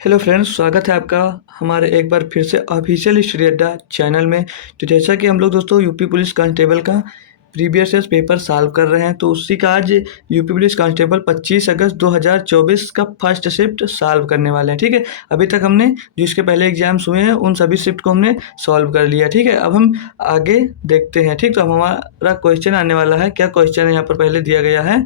Hello friends, स्वागत है आपका हमारे एक बार फिर से ऑफिशियल स्टडी अड्डा चैनल में। तो जैसा कि हम लोग दोस्तों यूपी पुलिस कांस्टेबल का प्रीवियस ईयर पेपर सॉल्व कर रहे हैं, तो उसी का आज यूपी पुलिस कांस्टेबल 25 अगस्त 2024 का फर्स्ट शिफ्ट सॉल्व करने वाले हैं। ठीक है, अभी तक हमने जो इसके पहले एग्जाम्स हुए हैं उन सभी शिफ्ट को हमने सॉल्व कर लिया। ठीक है, अब हम आगे देखते हैं। ठीक, तो अब हमारा क्वेश्चन आने वाला है। क्या क्वेश्चन है यहाँ पर पहले दिया गया है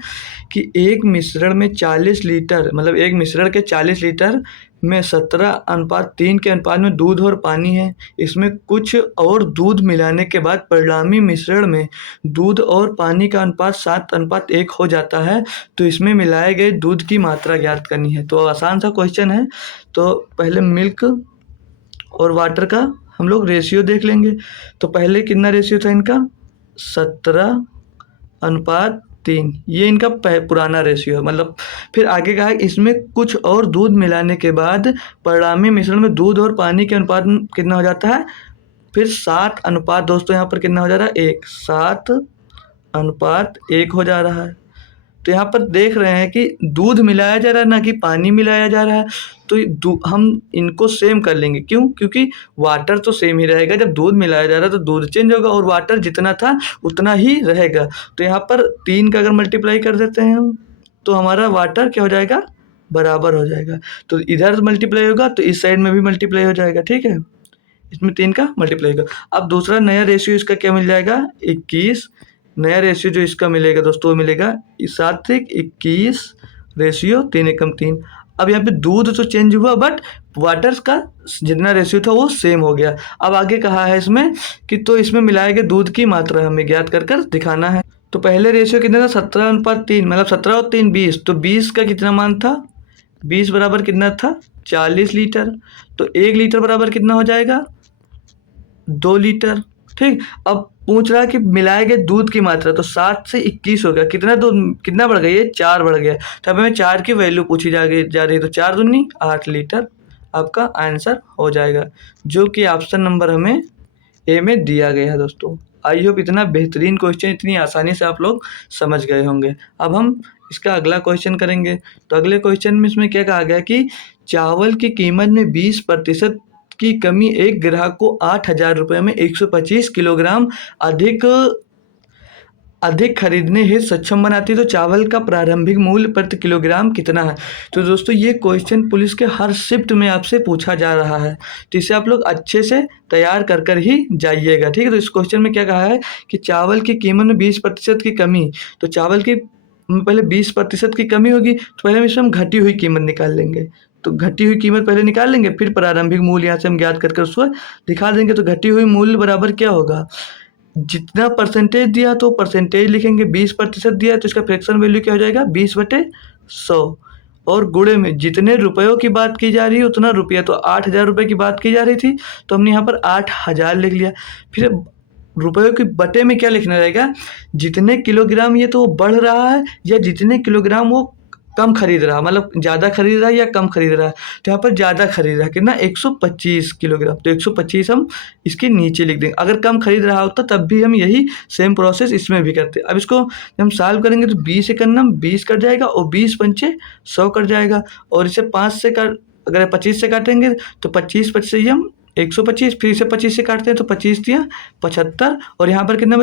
कि एक मिश्रण में 40 लीटर, मतलब एक मिश्रण के 40 लीटर में 17:3 के अनुपात में दूध और पानी है। इसमें कुछ और दूध मिलाने के बाद परिणामी मिश्रण में दूध और पानी का अनुपात 7:1 हो जाता है। तो इसमें मिलाए गए दूध की मात्रा ज्ञात करनी है। तो आसान सा क्वेश्चन है। तो पहले मिल्क और वाटर का हम लोग रेशियो देख लेंगे। तो पहले कितना रेशियो था इनका? 17:3। ये इनका पुराना रेशियो है। मतलब फिर आगे कहा इसमें कुछ और दूध मिलाने के बाद परिणामी मिश्रण में दूध और पानी के अनुपात कितना हो जाता है? फिर 7 अनुपात दोस्तों यहाँ पर कितना हो जा रहा है? 1। 7:1 हो जा रहा है। तो यहाँ पर देख रहे हैं कि दूध मिलाया जा रहा है, ना कि पानी मिलाया जा रहा है। तो हम इनको सेम कर लेंगे। क्यों? क्योंकि वाटर तो सेम ही रहेगा। जब दूध मिलाया जा रहा है तो दूध चेंज होगा और वाटर जितना था उतना ही रहेगा। तो यहाँ पर 3 का अगर मल्टीप्लाई कर देते हैं हम, तो हमारा वाटर क्या हो जाएगा? बराबर हो जाएगा। तो इधर मल्टीप्लाई होगा तो इस साइड में भी मल्टीप्लाई हो जाएगा। ठीक है, इसमें 3 का मल्टीप्लाई होगा। अब दूसरा नया रेशियो इसका क्या मिल जाएगा? 21। नया रेशियो जो इसका मिलेगा दोस्तों, वो मिलेगा 7:21 रेशियो 3:3। अब यहाँ पे दूध तो चेंज हुआ बट वाटर का जितना रेशियो था वो सेम हो गया। अब आगे कहा है इसमें कि तो इसमें मिलाए गए दूध की मात्रा हमें ज्ञात कर कर दिखाना है। तो पहले रेशियो कितना था? 17:3, मतलब 17 और 3 20। तो 20 का कितना मान था? 20 बराबर कितना था? 40 लीटर। तो 1 लीटर बराबर कितना हो जाएगा? 2 लीटर। ठीक, अब पूछ रहा है कि मिलाए गए दूध की मात्रा। तो 7 से 21 हो गया। कितना दूध, कितना बढ़ गया? ये 4 बढ़ गया। तो अब हमें 4 की वैल्यू पूछी जा रही है। तो 4 दूनी 8 लीटर आपका आंसर हो जाएगा, जो कि ऑप्शन नंबर हमें ए में दिया गया है दोस्तों। आई होप इतना बेहतरीन क्वेश्चन इतनी आसानी से आप लोग समझ गए होंगे। अब हम इसका अगला क्वेश्चन करेंगे। तो अगले क्वेश्चन में इसमें क्या कहा गया कि चावल की कीमत में 20% की कमी एक ग्राहक को 8,000 रुपये में 125 किलोग्राम अधिक खरीदने हेतु सक्षम बनाती है। तो चावल का प्रारंभिक मूल्य प्रति किलोग्राम कितना है? तो दोस्तों ये क्वेश्चन पुलिस के हर शिफ्ट में आपसे पूछा जा रहा है। तो इसे आप लोग अच्छे से तैयार कर कर ही जाइएगा। ठीक है, तो इस क्वेश्चन में क्या कहा है कि चावल की कीमत में 20% की कमी। तो चावल की पहले 20% की कमी होगी, तो पहले इसमें हम घटी हुई कीमत निकाल लेंगे। तो घटी हुई कीमत पहले निकाल लेंगे, फिर प्रारंभिक मूल्य यहाँ से हम ज्ञात कर कर उसको दिखा देंगे। तो घटी हुई मूल्य बराबर क्या होगा? जितना परसेंटेज दिया तो परसेंटेज लिखेंगे। 20% दिया तो इसका फ्रैक्शन वैल्यू क्या हो जाएगा? 20/100। और गुणे में जितने रुपयों की बात की जा रही है उतना रुपया। तो 8,000 रुपये की बात की जा रही थी, तो हमने यहाँ पर 8,000 लिख लिया। फिर रुपयों के बटे में क्या लिखना रहेगा? जितने किलोग्राम ये तो बढ़ रहा है या जितने किलोग्राम वो कम खरीद रहा, मतलब ज़्यादा खरीद रहा है या कम खरीद रहा है। तो यहाँ पर ज़्यादा खरीद रहा है, कितना? 125 किलोग्राम। तो 125 हम इसके नीचे लिख देंगे। अगर कम खरीद रहा होता तब भी हम यही सेम प्रोसेस इसमें भी करते। अब इसको जब हम सॉल्व करेंगे तो 20 एकम 20 कट जाएगा और 20 पंचे 100 कट जाएगा। और इसे 5 से काट, अगर 25 से काटेंगे तो 25 से हम 125, फिर इसे 25 से काटते हैं तो 25 दिया 75। और यहाँ पर कितना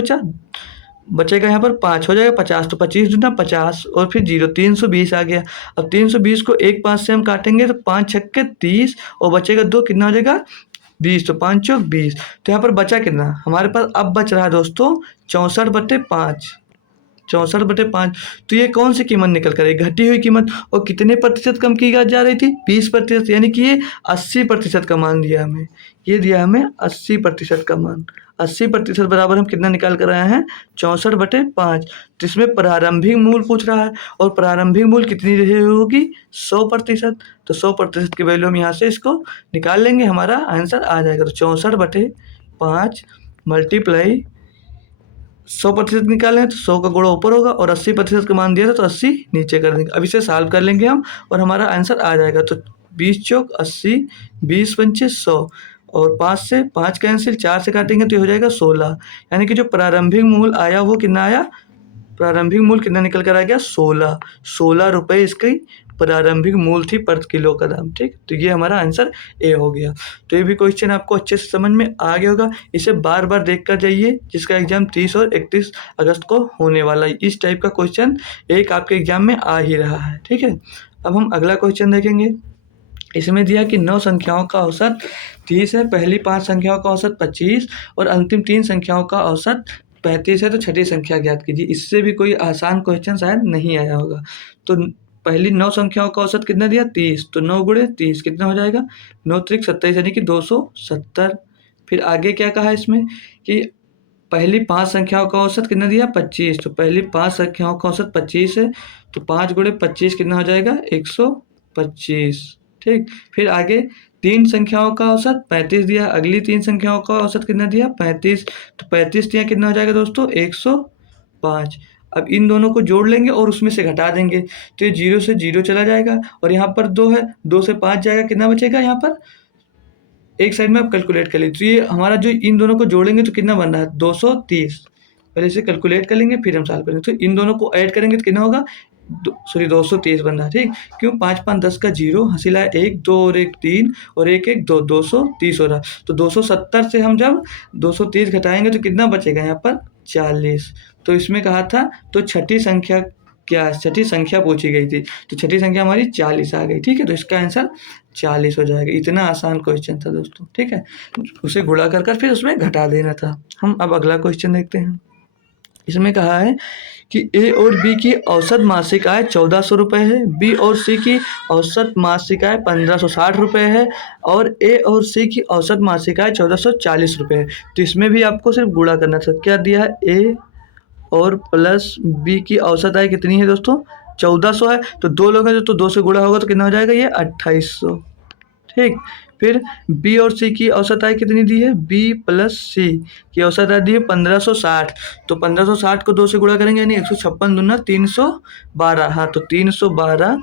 बचेगा? यहाँ पर 5 हो जाएगा। 50 तो 25 दूना 50 और फिर 0, 320 आ गया। अब 320 को 1 5 से हम काटेंगे तो 5 छक्के 30 और बचेगा 2, कितना हो जाएगा? 20। तो 5 चौक 20। तो यहाँ पर बचा कितना हमारे पास? अब बच रहा है दोस्तों 64/5। 64/5। तो ये कौन सी कीमत निकल कर? घटी हुई कीमत। और कितने प्रतिशत कम की जा रही थी? 20%। यानी कि ये 80% का मान दिया हमें। ये दिया हमें 80% का मान। 80% बराबर हम कितना निकाल कर आए हैं? 64/5। तो इसमें प्रारंभिक मूल्य पूछ रहा है और प्रारंभिक मूल्य कितनी रही होगी? 100%। तो 100% की वैल्यू हम यहाँ से इसको निकाल लेंगे, हमारा आंसर आ जाएगा। तो 64/5 मल्टीप्लाई 100% निकाले हैं तो 100 का गुणा ऊपर होगा और 80% का मान दिया था तो 80 नीचे कर देंगे। अब इसे सॉल्व कर लेंगे हम और हमारा आंसर आ जाएगा। तो 20 चौक 80, 20 पंचे 100 और 5 से 5 कैंसिल, 4 से काटेंगे तो ये हो जाएगा 16। यानी कि जो प्रारंभिक मूल्य आया वो कितना आया? प्रारंभिक मूल्य कितना निकल कर आ गया? 16 रुपये इसकी प्रारंभिक मूल थी प्रति किलो का दाम। ठीक, तो ये हमारा आंसर ए हो गया। तो ये भी क्वेश्चन आपको अच्छे से समझ में आ गया होगा। इसे बार बार देख कर जाइए, जिसका एग्जाम 30 और 31 अगस्त को होने वाला है। इस टाइप का क्वेश्चन एक आपके एग्जाम में आ ही रहा है। ठीक है, अब हम अगला क्वेश्चन देखेंगे। इसमें दिया कि 9 संख्याओं का औसत 30 है, पहली 5 संख्याओं का औसत 25 और अंतिम 3 संख्याओं का औसत 35 है, तो छठी संख्या ज्ञात कीजिए। इससे भी कोई आसान क्वेश्चन शायद नहीं आया होगा। तो पहली 9 संख्याओं का औसत कितना दिया 30, तो 9 गुणे 30 कितना हो जाएगा 9 त्रिक 27 यानी कि 270। फिर आगे क्या कहा इसमें कि पहली 5 संख्याओं का औसत कितना दिया 25, तो पहली 5 संख्याओं का औसत 25 है, तो 5 गुणे 25 कितना हो जाएगा 125। ठीक, फिर आगे 3 संख्याओं का औसत 35 दिया, अगली 3 संख्याओं का औसत कितना दिया 35, तो 35 दिया कितना हो जाएगा दोस्तों 105। अब इन दोनों को जोड़ लेंगे और उसमें से घटा देंगे, तो ये 0 से 0 चला जाएगा और यहाँ पर 2 है, 2 से 5 जाएगा, कितना बचेगा यहाँ पर एक साइड में आप कैलकुलेट कर लीजिए। तो ये हमारा जो इन दोनों को जोड़ेंगे तो कितना बन रहा है 230। पहले इसे कैलकुलेट कर लेंगे फिर हम सॉल्व करेंगे। तो इन दोनों को ऐड करेंगे तो कितना होगा 230 बन रहा है। ठीक, क्यों 5 5 10 का 0 हसीला 1 2 और 1 3 और 1 1 2 230 हो रहा। तो 270 से हम जब 230 घटाएंगे तो कितना बचेगा यहाँ पर 40। तो इसमें कहा था तो छठी संख्या क्या, छठी संख्या पूछी गई थी, तो छठी संख्या हमारी 40 आ गई। ठीक है, तो इसका आंसर 40 हो जाएगा। इतना आसान क्वेश्चन था दोस्तों। ठीक है, उसे गुणा कर फिर उसमें घटा देना था। हम अब अगला क्वेश्चन देखते हैं। इसमें कहा है कि ए और बी की औसत मासिक आय 1400 रुपये है, बी और सी की औसत मासिक आय 1560 रुपये है और ए और सी की औसत मासिक आय 1440 रुपये है। तो इसमें भी आपको सिर्फ गुणा करना था। क्या दिया है ए और प्लस बी की औसत आय कितनी है दोस्तों 1400 है, तो 2 लोग हैं तो 2 से गुणा होगा तो कितना हो जाएगा ये 2800। ठीक, फिर बी और सी की औसत आय कितनी दी है, बी प्लस सी की औसत आय दी है 1560, तो 1560 को 2 से गुणा करेंगे यानी 156 दूना 312। हाँ, तो 312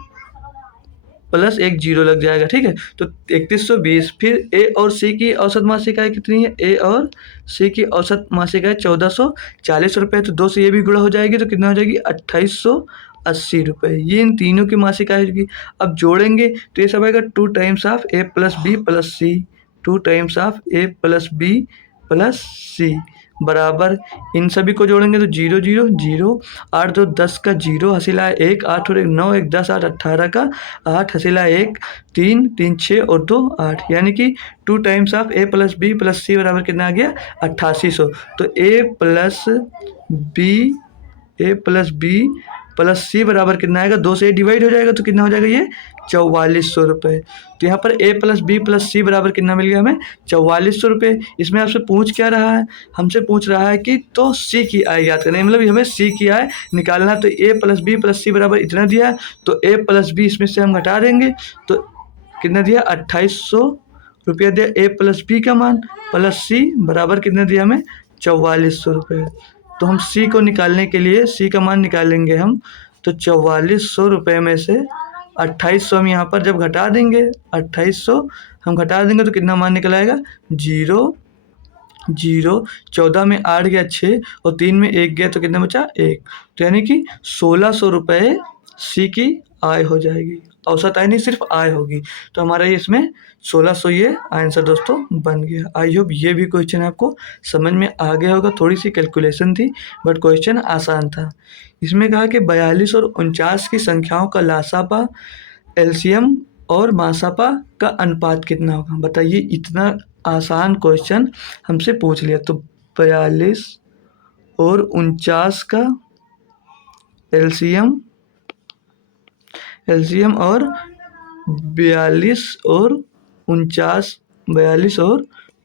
प्लस एक 0 लग जाएगा। ठीक है, तो 3120। फिर ए और सी की औसत मासिक आय कितनी है, ए और सी की औसत मासिक आय 1440 रुपये, तो 2 से ये भी गुणा हो जाएगी तो कितना हो जाएगी 2880 रुपये। ये इन तीनों की मासिक आय होगी। अब जोड़ेंगे तो ये सब आएगा 2 times of A plus B plus C, 2 times of A plus B plus C बराबर इन सभी को जोड़ेंगे तो 0 0 0, 8 2 10 का 0 हसीला 1, 8 और 1 9, 1 10 8 18 का 8 हसीला 1 3 3 6 और 2 8, यानी कि 2 times of A plus B plus C बराबर कितना आ गया 8800। तो A plus B plus C बराबर कितना आएगा 2 से डिवाइड हो जाएगा तो कितना हो जाएगा ये 4400 रुपये। तो यहाँ पर ए प्लस बी प्लस सी बराबर कितना मिल गया हमें 4400 रुपये। इसमें आपसे पूछ क्या रहा है, हमसे पूछ रहा है कि तो सी की आय याद करना है, मतलब हमें सी की आय निकालना है। तो A plus B plus C बराबर इतना दिया, तो ए प्लस बी इसमें से हम घटा देंगे तो कितना दिया 2800 रुपया दिया ए प्लस बी का मान, प्लस सी बराबर कितना दिया हमें 4400 रुपये। तो हम सी को निकालने के लिए सी का मान निकालेंगे हम, तो 4400 रुपये में से 2800 हम यहाँ पर जब घटा देंगे 2800 हम घटा देंगे तो कितना मान निकल आएगा 0 0, 14 में 8 गया 6 और 3 में 1 गया तो कितना बचा 1, तो यानी कि 1600 रुपये सी की आय हो जाएगी। औसत आय नहीं सिर्फ आय होगी, तो हमारा इसमें 1600 ये आंसर दोस्तों बन गया। आई होप ये भी क्वेश्चन आपको समझ में आ गया होगा। थोड़ी सी कैलकुलेशन थी बट क्वेश्चन आसान था। इसमें कहा कि 42 और 49 की संख्याओं का लासापा एलसीएम और मासापा का अनुपात कितना होगा। बताइए, इतना आसान क्वेश्चन हमसे पूछ लिया। तो 42 और 49 का एलसीएम और 42 और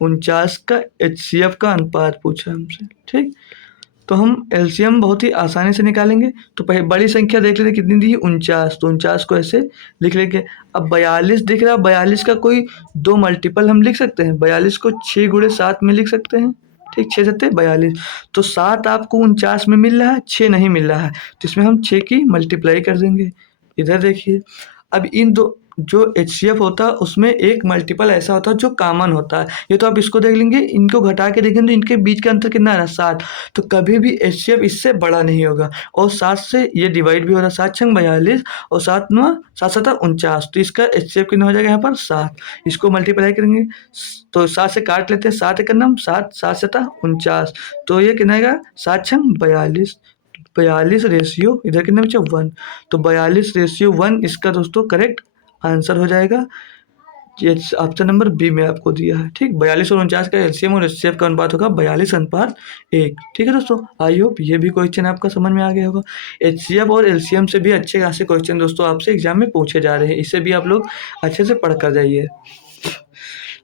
49 का एचसीएफ का अनुपात पूछा हमसे। ठीक, तो हम एलसीएम बहुत ही आसानी से निकालेंगे। तो पहले बड़ी संख्या देख लेते कितनी दी 49, तो 49 को ऐसे लिख लेंगे। अब 42 दिख रहा है, 42 का कोई 2 मल्टीपल हम लिख सकते हैं। 42 को 6 गुणे 7 में लिख सकते हैं। ठीक, 6 7 42, तो 7 आपको 49 में मिल रहा है, 6 नहीं मिल रहा है, तो इसमें हम 6 की मल्टीप्लाई कर देंगे। इधर देखिए, अब इन दो जो HCF होता है उसमें एक मल्टीपल ऐसा होता है जो कॉमन होता है। ये तो आप इसको देख लेंगे, इनको घटा के देखेंगे तो इनके बीच का अंतर कितना आ रहा है 7। तो कभी भी HCF इससे बड़ा नहीं होगा। और 7 से ये डिवाइड भी हो रहा है, 7 छंग 42 और 7 9 7 7 49। तो इसका HCF कितना हो जाएगा यहाँ पर 7। इसको मल्टीप्लाई करेंगे तो 7 से काट लेते हैं, 7 एक नम 7 7 7 49। तो ये कितना आएगा 7 छंग 42। 42 रेशियो इधर कितना बचा 1। तो 42 रेशियो 1 इसका दोस्तों करेक्ट आंसर हो जाएगा। ये ऑप्शन नंबर बी में आपको दिया है। ठीक, 42 और 49 का एलसीएम और एचसीएफ का अनुपात होगा 42:1। ठीक है दोस्तों, आई होप ये भी क्वेश्चन आपका समझ में आ गया होगा। एचसीएफ और एलसीएम से भी अच्छे खासे क्वेश्चन दोस्तों आपसे एग्जाम में पूछे जा रहे हैं, इसे भी आप लोग अच्छे से पढ़ कर जाइए।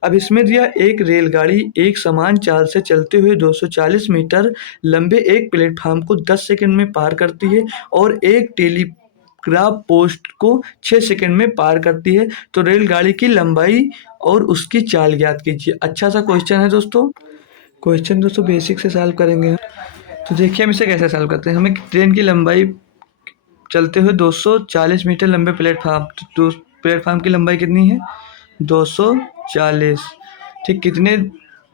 अब इसमें दिया एक रेलगाड़ी एक समान चाल से चलते हुए 240 मीटर लंबे एक प्लेटफार्म को 10 सेकंड में पार करती है और एक टेलीग्राफ पोस्ट को 6 सेकंड में पार करती है, तो रेलगाड़ी की लंबाई और उसकी चाल ज्ञात कीजिए। अच्छा सा क्वेश्चन है दोस्तों। क्वेश्चन दोस्तों बेसिक से सॉल्व करेंगे। तो देखिए हम इसे कैसे सॉल्व करते हैं। हमें ट्रेन की लंबाई चलते हुए 240 मीटर लंबे प्लेटफार्म, तो प्लेटफार्म की लंबाई कितनी है 240। ठीक, कितने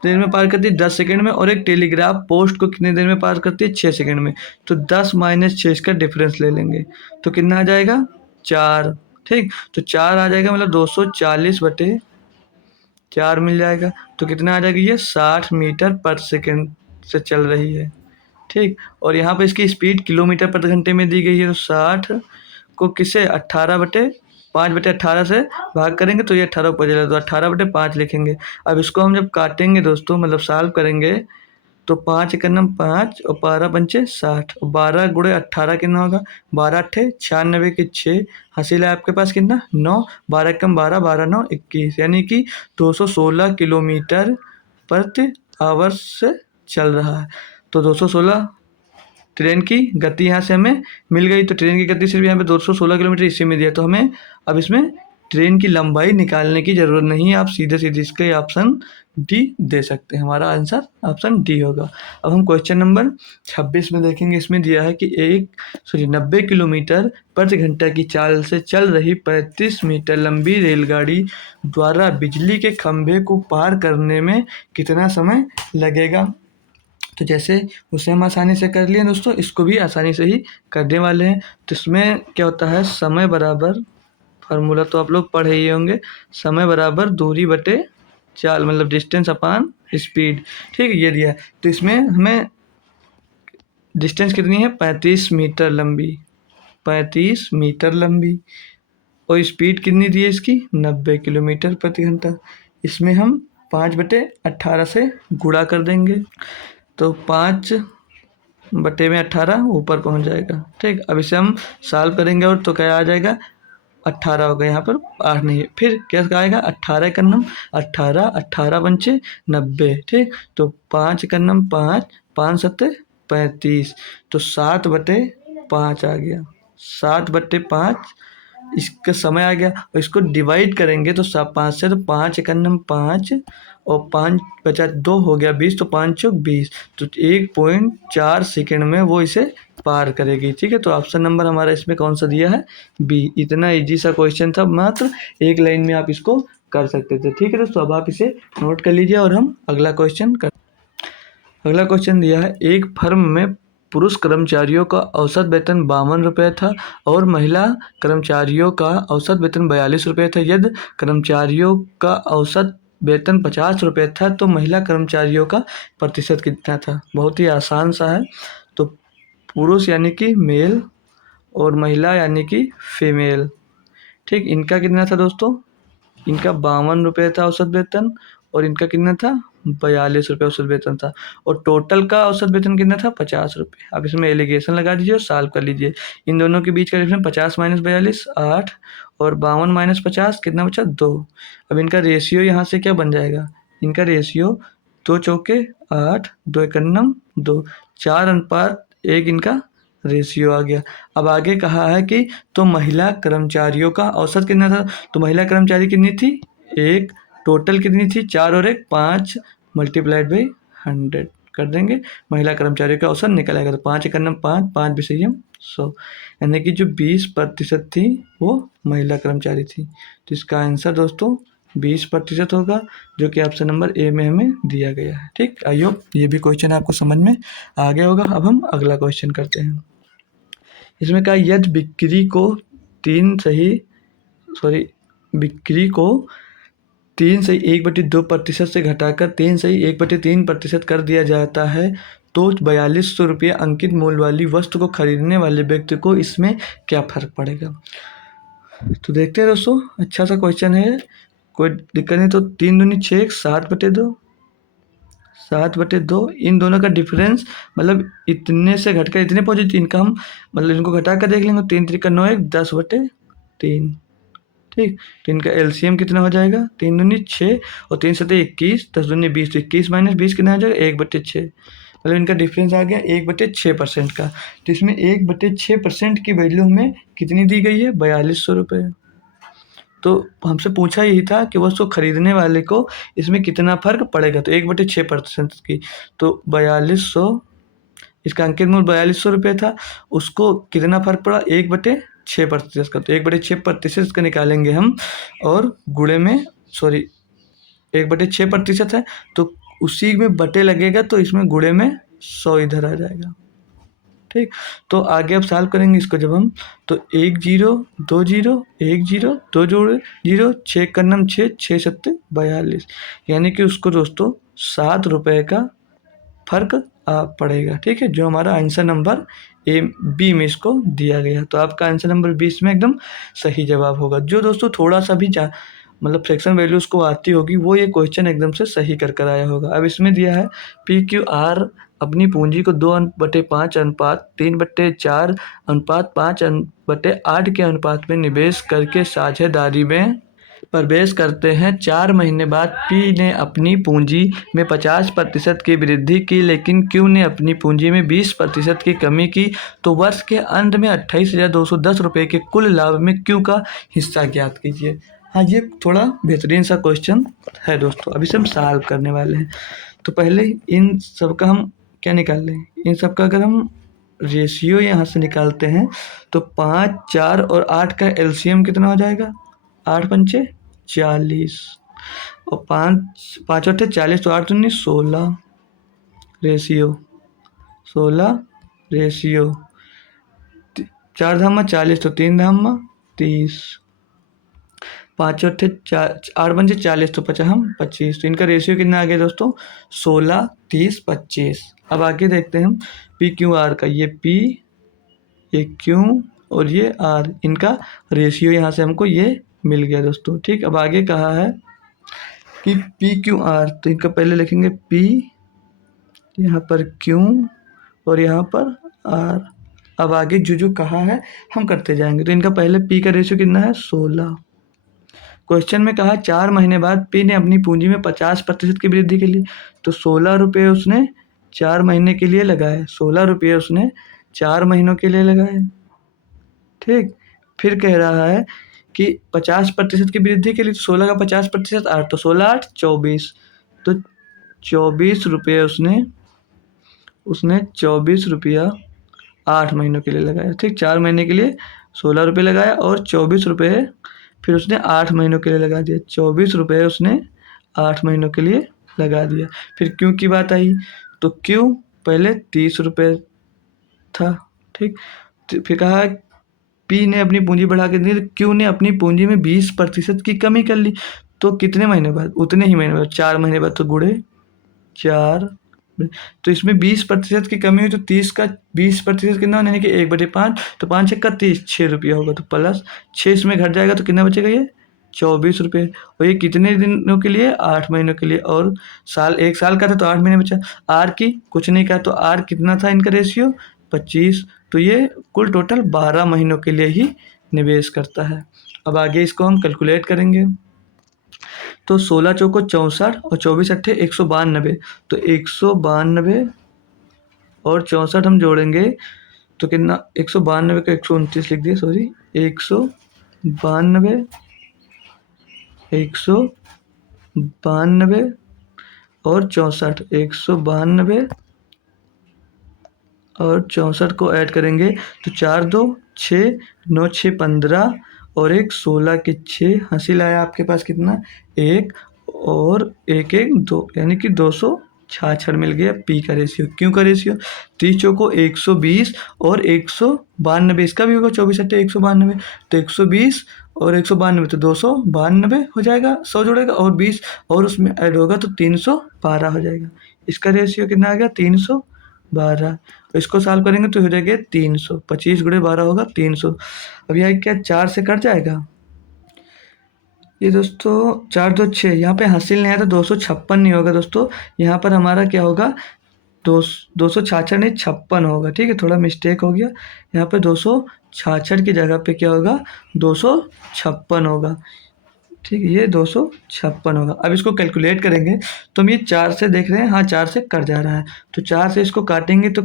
देर में पार करती है 10 सेकंड में। और एक टेलीग्राफ पोस्ट को कितने देर में पार करती है 6 सेकंड में। तो 10 - 6 इसका डिफरेंस ले लेंगे तो कितना आ जाएगा 4। ठीक, तो 4 आ जाएगा, मतलब 240/4 मिल जाएगा। तो कितना आ जाएगा ये 60 मीटर पर सेकंड से चल रही है। ठीक, और यहाँ पर इसकी स्पीड किलोमीटर प्रति घंटे में दी गई है। तो 60 को किसे 18/5/18 से भाग करेंगे तो ये 18 ऊपर चलेगा, तो 18/5 लिखेंगे। अब इसको हम जब काटेंगे दोस्तों, मतलब सॉल्व करेंगे, तो 5 एक नम 5 और 12 पंचे 60 और 12 गुणे 18 कितना होगा 12 अट्ठे 96 के 6 हासिल है आपके पास कितना 9। 12 कम 12 12 9 21, यानी कि 216 किलोमीटर प्रति आवर से चल रहा है। तो 216 ट्रेन की गति यहाँ से हमें मिल गई। तो ट्रेन की गति सिर्फ यहाँ पे 216 किलोमीटर इसी में दिया, तो हमें अब इसमें ट्रेन की लंबाई निकालने की ज़रूरत नहीं है। आप सीधे सीधे इसके ऑप्शन डी दे सकते हैं। हमारा आंसर ऑप्शन डी होगा। अब हम क्वेश्चन नंबर 26 में देखेंगे। इसमें दिया है कि 90 किलोमीटर प्रति घंटा की चाल से चल रही 35 मीटर लंबी रेलगाड़ी द्वारा बिजली के खंभे को पार करने में कितना समय लगेगा। तो जैसे उसे हम आसानी से कर लिए दोस्तों, इसको भी आसानी से ही करने वाले हैं। तो इसमें क्या होता है, समय बराबर, फार्मूला तो आप लोग पढ़े ही होंगे, समय बराबर दूरी बटे चाल, मतलब डिस्टेंस अपान स्पीड। ठीक है, ये दिया है। तो इसमें हमें डिस्टेंस कितनी है 35 मीटर लंबी, 35 मीटर लंबी, और स्पीड कितनी दी है इसकी 90 किलोमीटर प्रति घंटा। इसमें हम 5/18 से गुणा कर देंगे, तो 5/18 ऊपर पहुंच जाएगा। ठीक, अब इसे हम सॉल्व करेंगे और तो क्या आ जाएगा 18 होगा, यहाँ पर 8 नहीं है। फिर क्या आएगा 18 का नम 18 18 पंचे 90। ठीक, तो 5 का नम 5 5 7 35, तो 7/5 आ गया, 7/5 इसका समय आ गया। और इसको डिवाइड करेंगे तो 5 से, तो 5 एक नम 5 और 5 बचा 2 हो गया 20, तो 5 चौक 20, तो 1.4 सेकेंड में वो इसे पार करेगी। ठीक है, तो ऑप्शन नंबर हमारा इसमें कौन सा दिया है बी। इतना इजी सा क्वेश्चन था, मात्र एक लाइन में आप इसको कर सकते थे। ठीक है दोस्तों, अब आप इसे नोट कर लीजिए और हम अगला क्वेश्चन कर। अगला क्वेश्चन दिया है, एक फर्म में पुरुष कर्मचारियों का औसत वेतन 52 रुपये था और महिला कर्मचारियों का औसत वेतन 42 रुपये था। यदि कर्मचारियों का औसत वेतन 50 रुपये था तो महिला कर्मचारियों का प्रतिशत कितना था। बहुत ही आसान सा है। तो पुरुष यानी कि मेल और महिला यानी कि फीमेल। ठीक, इनका कितना था दोस्तों, इनका 52 रुपये था औसत वेतन और इनका कितना था 42 रुपये औसत वेतन था। और टोटल का औसत वेतन कितना था 50 रुपये। अब इसमें एलिगेशन लगा दीजिए और सॉल्व कर लीजिए। इन दोनों के बीच का डिफरेंस 50 - 42 8 और 52 - 50 कितना बचा 2। अब इनका रेशियो यहाँ से क्या बन जाएगा, इनका रेशियो 2 चौके 8 2 एक 2 4:1 इनका रेशियो आ गया। अब आगे कहा है कि तो महिला कर्मचारियों का औसत कितना था। तो महिला कर्मचारी कितनी थी 1, टोटल कितनी थी 4 और 1 5 × 100 कर देंगे, महिला कर्मचारियों का औसत निकल आएगा। तो 5 × 5 5 × 5 100, यानी कि जो 20% थी वो महिला कर्मचारी थी। तो इसका आंसर दोस्तों 20% होगा, जो कि ऑप्शन नंबर ए में हमें दिया गया है। ठीक, आई होप ये भी क्वेश्चन आपको समझ में आ गया होगा। अब हम अगला क्वेश्चन करते हैं। इसमें कहा यदि बिक्री को 3.1/2% से घटाकर 3.1/3% कर दिया जाता है तो 4200 रुपये अंकित मूल्य वाली वस्तु को खरीदने वाले व्यक्ति को इसमें क्या फर्क पड़ेगा। तो देखते हैं दोस्तों, अच्छा सा क्वेश्चन है, कोई दिक्कत नहीं। तो 3 दूनी 6, 7/2 इन दोनों का डिफरेंस मतलब इतने से घटकर इतने पहुंचे, तो इनका हम मतलब इनको घटा कर देख लेंगे। 3 3 9 1 10/3। ठीक, तो इनका एलसीएम कितना हो जाएगा, 3 दूनी 6 और 3 7 21, 10 दूनी 20, तो 21 - 20 कितना हो जाएगा 1/6। मतलब इनका डिफरेंस आ गया 1/6% का। तो इसमें 1/6% की वैल्यू हमें कितनी दी गई है, 4200 रुपये। तो हमसे पूछा यही था कि वस्तु खरीदने वाले को इसमें कितना फ़र्क पड़ेगा, तो 1/6% की। तो 4200, इसका अंकित मूल्य 4200 रुपये था, उसको कितना फ़र्क पड़ा 1/6% का। तो 1/6% का निकालेंगे हम और गुणे में 1/6% है तो उसी में बटे लगेगा, तो इसमें गुणे में 100 इधर आ जाएगा। ठीक, तो आगे अब सॉल्व करेंगे इसको जब हम, तो 1 0 2 0 1 0 2 जोड़े 0, 6 का नम 6, 6 7 42, यानी कि उसको दोस्तों 7 रुपये का फर्क पड़ेगा। ठीक है, जो हमारा आंसर नंबर ए बी में इसको दिया गया। तो आपका आंसर नंबर 20 में एकदम सही जवाब होगा। जो दोस्तों थोड़ा सा भी मतलब फ्रैक्शन वैल्यूज़ को आती होगी वो ये क्वेश्चन एकदम से सही कर आया होगा। अब इसमें दिया है PQR अपनी पूंजी को 2/5 अनुपात 3/4 अनुपात 5/8 के अनुपात में निवेश करके साझेदारी में प्रवेश करते हैं। 4 महीने बाद पी ने अपनी पूंजी में 50% की वृद्धि की, लेकिन क्यू ने अपनी पूंजी में 20% की कमी की। तो वर्ष के अंत में 28,210 रुपये के कुल लाभ में क्यू का हिस्सा ज्ञात कीजिए। हाँ, ये थोड़ा बेहतरीन सा क्वेश्चन है दोस्तों। अभी से हम सॉल्व करने वाले हैं। तो पहले इन सब का हम क्या निकाल लें, इन सब का अगर हम रेशियो यहाँ से निकालते हैं तो 5 4 और 8 का एलसीएम कितना हो जाएगा, 8 पंचे 40 और 5 8 40, तो 8 दूनी 16 रेशियो 4 धामा 40, तो 3 धामा 30, 5 8 8 पंचे 40, तो 50 हम 25। तो इनका रेशियो कितना आ गया दोस्तों, 16 30 25। अब आगे देखते हैं हम PQR का, ये P ये Q और ये R, इनका रेशियो यहाँ से हमको ये मिल गया दोस्तों। ठीक, अब आगे कहा है कि PQR, तो इनका पहले लिखेंगे P, यहाँ पर Q और यहाँ पर R। अब आगे जो कहा है हम करते जाएंगे। तो इनका पहले P का रेशियो कितना है, 16। क्वेश्चन में कहा 4 महीने बाद पी ने अपनी पूंजी में 50% की वृद्धि के लिए, तो 16 रुपये उसने 4 महीने के लिए लगाए, 16 रुपये उसने 4 महीनों के लिए लगाए। ठीक, फिर कह रहा है कि 50% की वृद्धि के लिए, 16 का 50% 8, तो 16 8 24, तो 24 रुपये उसने 24 रुपया 8 महीनों के लिए लगाया। ठीक, 4 महीने के लिए 16 रुपये लगाया और 24 रुपये फिर उसने 8 महीनों के लिए लगा दिया। 24 रुपये उसने 8 महीनों के लिए लगा दिया। फिर क्यू की बात आई, तो क्यू पहले 30 रुपये था। ठीक, फिर कहा पी ने अपनी पूंजी बढ़ा के दी, क्यू ने अपनी पूंजी में 20% की कमी कर ली। तो कितने महीने बाद, उतने ही महीने बाद, 4 महीने बाद, तो गुणे 4। तो इसमें 20% की कमी हुई, तो 30 का 20% कितना, यानी कि 1/5, तो 5 6 30, 6 रुपया होगा। तो प्लस 6 इसमें घट जाएगा, तो कितना बचेगा ये 24 रुपये। और ये कितने दिनों के लिए, 8 महीनों के लिए। और साल 1 साल का था तो 8 महीने बचा। आर की कुछ नहीं कहा, तो आर कितना था इनका रेशियो 25। तो ये कुल टोटल 12 महीनों के लिए ही निवेश करता है। अब आगे इसको हम कैलकुलेट करेंगे। तो 16 चौको 64 और 24 अट्ठे 192, तो 192 और 64 हम जोड़ेंगे तो कितना, 192 का 129 लिख दिया, 192 192 और 64, 192 और 64 को ऐड करेंगे तो 4 2 6, 9 6 15 और एक 16 के 6 हासिल आया आपके पास कितना, एक, और एक एक दो, यानी कि 266 मिल गया पी का रेशियो। क्यों का रेशियो, 30 चौको 120 और 192, इसका भी होगा 24 अट्ठे 192, तो 120 और 192 तो 292 हो जाएगा, 100 जुड़ेगा और 20 और उसमें ऐड होगा तो 312 हो जाएगा। इसका रेशियो कितना आ गया, 312। इसको सॉल्व करेंगे तो हो जाएगा 300, 25 गुणे 12 होगा 300। अब यहाँ क्या 4 से कट जाएगा, ये दोस्तों 4 2 6, यहाँ पे हासिल नहीं आया तो 256 नहीं होगा दोस्तों, यहाँ पर हमारा क्या होगा, 266 नहीं 56 होगा। ठीक है, थोड़ा मिस्टेक हो गया, यहाँ पे 266 की जगह पे क्या होगा, 256 होगा। ठीक है, ये 256 होगा। अब इसको कैलकुलेट करेंगे तो हम ये 4 से देख रहे हैं, हाँ 4 से कट जा रहा है, तो 4 से इसको काटेंगे तो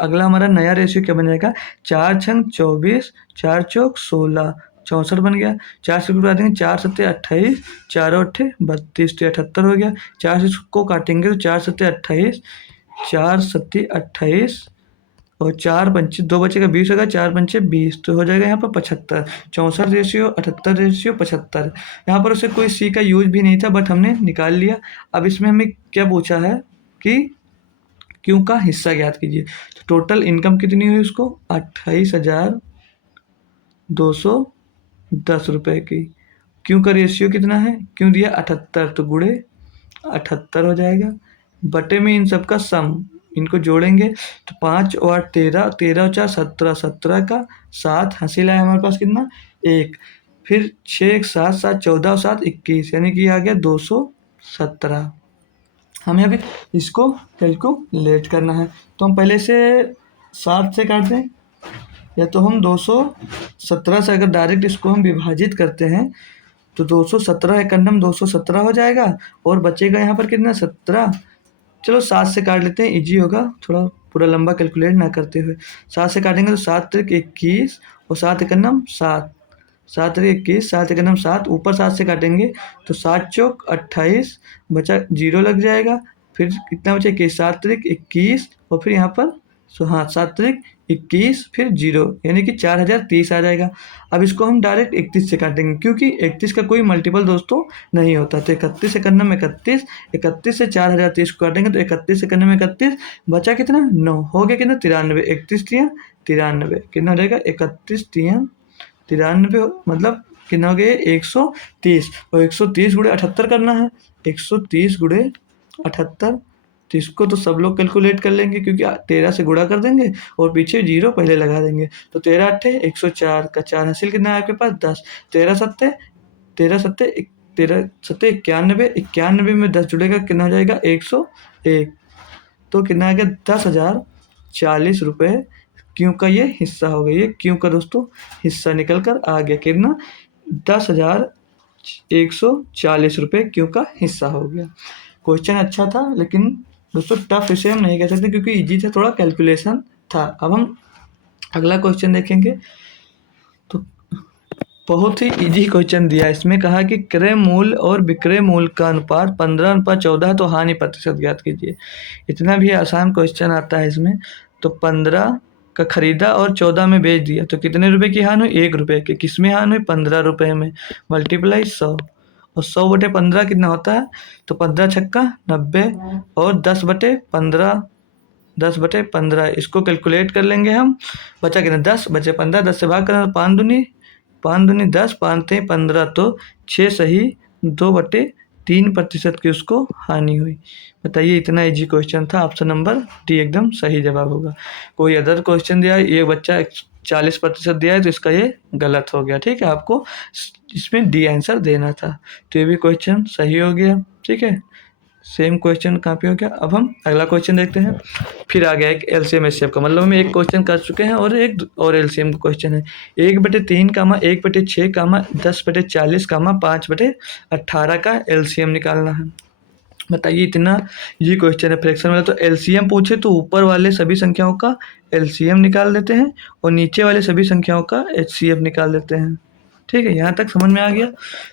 अगला हमारा नया रेशियो क्या बन जाएगा, 4 छंग 24, 4 चौक 16, 64 बन गया। 4 से गुणा देंगे, 4 सत्ते 28, 4 अट्ठे 32, तो 78 हो गया। 4 से इसको काटेंगे तो 4 सत्ते 28, 4 सत्ती 28 और 4 पंचे 2 बचेगा 20 होगा, 4 पंचे 20, तो हो जाएगा यहाँ पर 75। 64 रेशियो 78 रेशियो 75। यहाँ पर उसे कोई सी का यूज भी नहीं था बट हमने निकाल लिया। अब इसमें हमें क्या पूछा है कि क्यों का हिस्सा ज्ञात कीजिए। तो टोटल इनकम कितनी हुई उसको, 28,210 रुपये की। क्यों का रेशियो कितना है, क्यों दिया 78, तो गुणे 78 हो जाएगा, बटे में इन सब का सम, इनको जोड़ेंगे तो 5 और 8 13, 13 और 4 17, 17 का 7 हासिल आया हमारे पास कितना, एक, फिर 6 1 7 7 14 और 7 21, यानी कि आ गया 217। हमें अभी इसको कैलकुलेट करना है, तो हम पहले से 7 से काट दें, या तो हम 217 से अगर डायरेक्ट इसको हम विभाजित करते हैं तो 217 एकन्नम 217 हो जाएगा, और बचेगा यहाँ पर कितना 17। चलो 7 से काट लेते हैं, इजी होगा, थोड़ा पूरा लंबा कैलकुलेट ना करते हुए। 7 से काटेंगे तो 7 त्रिक 21 और 7 एकन्नम 7, 7 त्रिक 21, 7 एकन्नम 7, ऊपर 7 से काटेंगे तो 7 चौक 28, बचा 0 लग जाएगा, फिर कितना बचा 21, 7 त्रिक 21 और फिर यहाँ पर हाँ 7 त्रिक 21 फिर 0, यानी कि 4030 आ जाएगा। अब इसको हम डायरेक्ट 31 से काटेंगे, क्योंकि 31 का कोई मल्टीपल दोस्तों नहीं होता, तो 31 एकन्नम 31, 31 से 4030 को काटेंगे तो 31 एकन्नम 31, बचा कितना 9, हो गया कितना 93, 31 तियां 93, कितना हो जाएगा 31 तियां 93, मतलब कितना हो गया 130, और 130 गुणे 78 करना है, 130 गुणे 78, तो इसको तो सब लोग कैलकुलेट कर लेंगे क्योंकि 13 से गुणा कर देंगे और पीछे 0 पहले लगा देंगे, तो 13 अट्ठे 104 का 4 हासिल कितना है आपके पास 10, 13 सत्ते 13 सत्ते 91, 91 में 10 जुड़ेगा कितना हो जाएगा 101, तो कितना आ गया 10,040 रुपये क्यों का ये हिस्सा हो गया। ये क्यों का दोस्तों हिस्सा निकल कर आ गया कितना 10,140 रुपये क्यों का हिस्सा हो गया। क्वेश्चन अच्छा था लेकिन दोस्तों टफ इसे हम नहीं कह सकते क्योंकि इजी था, थोड़ा कैलकुलेशन था। अब हम अगला क्वेश्चन देखेंगे, तो बहुत ही इजी क्वेश्चन दिया है। इसमें कहा कि क्रय मूल्य और विक्रय मूल्य का अनुपात 15:14 तो हानि प्रतिशत ज्ञात कीजिए। इतना भी आसान क्वेश्चन आता है इसमें। तो 15 का खरीदा और 14 में बेच दिया तो कितने रुपए की हानि हुई, 1 रुपये की। किस में हानि हुई, 15 रुपये में, मल्टीप्लाई 100, और 100/15 कितना होता है, तो 15 छक्का 90 और 10/15, 10/15 इसको कैलकुलेट कर लेंगे हम। बचा कितना 10, बचे 15, 10 से भाग करना, 5 दूनी 10, 5 थे 15, तो 6 सही 2/3% की उसको हानि हुई। बताइए, इतना इजी क्वेश्चन था, ऑप्शन नंबर डी एकदम सही जवाब होगा। कोई अदर क्वेश्चन दिया है, ये बच्चा 40% दिया है तो इसका ये गलत हो गया। ठीक है, आपको इसमें डी आंसर देना था, तो ये भी क्वेश्चन सही हो गया। ठीक है, सेम क्वेश्चन कहाँ पे हो गया। अब हम अगला क्वेश्चन देखते हैं। फिर आ गया एक एलसीएम एचसीएफ का, मतलब हम एक क्वेश्चन कर चुके हैं और एक और एलसीएम का क्वेश्चन है। 1/3 कामा 1/6 कामा 10/40 कामा 5/18 का एलसीएम निकालना है। बताइए, इतना ये क्वेश्चन है फ्रैक्शन वाला। तो एलसीएम पूछे तो ऊपर वाले सभी संख्याओं का एलसीएम निकाल देते हैं और नीचे वाले सभी संख्याओं का एचसीएफ निकाल देते हैं। ठीक है, यहाँ तक समझ में आ गया।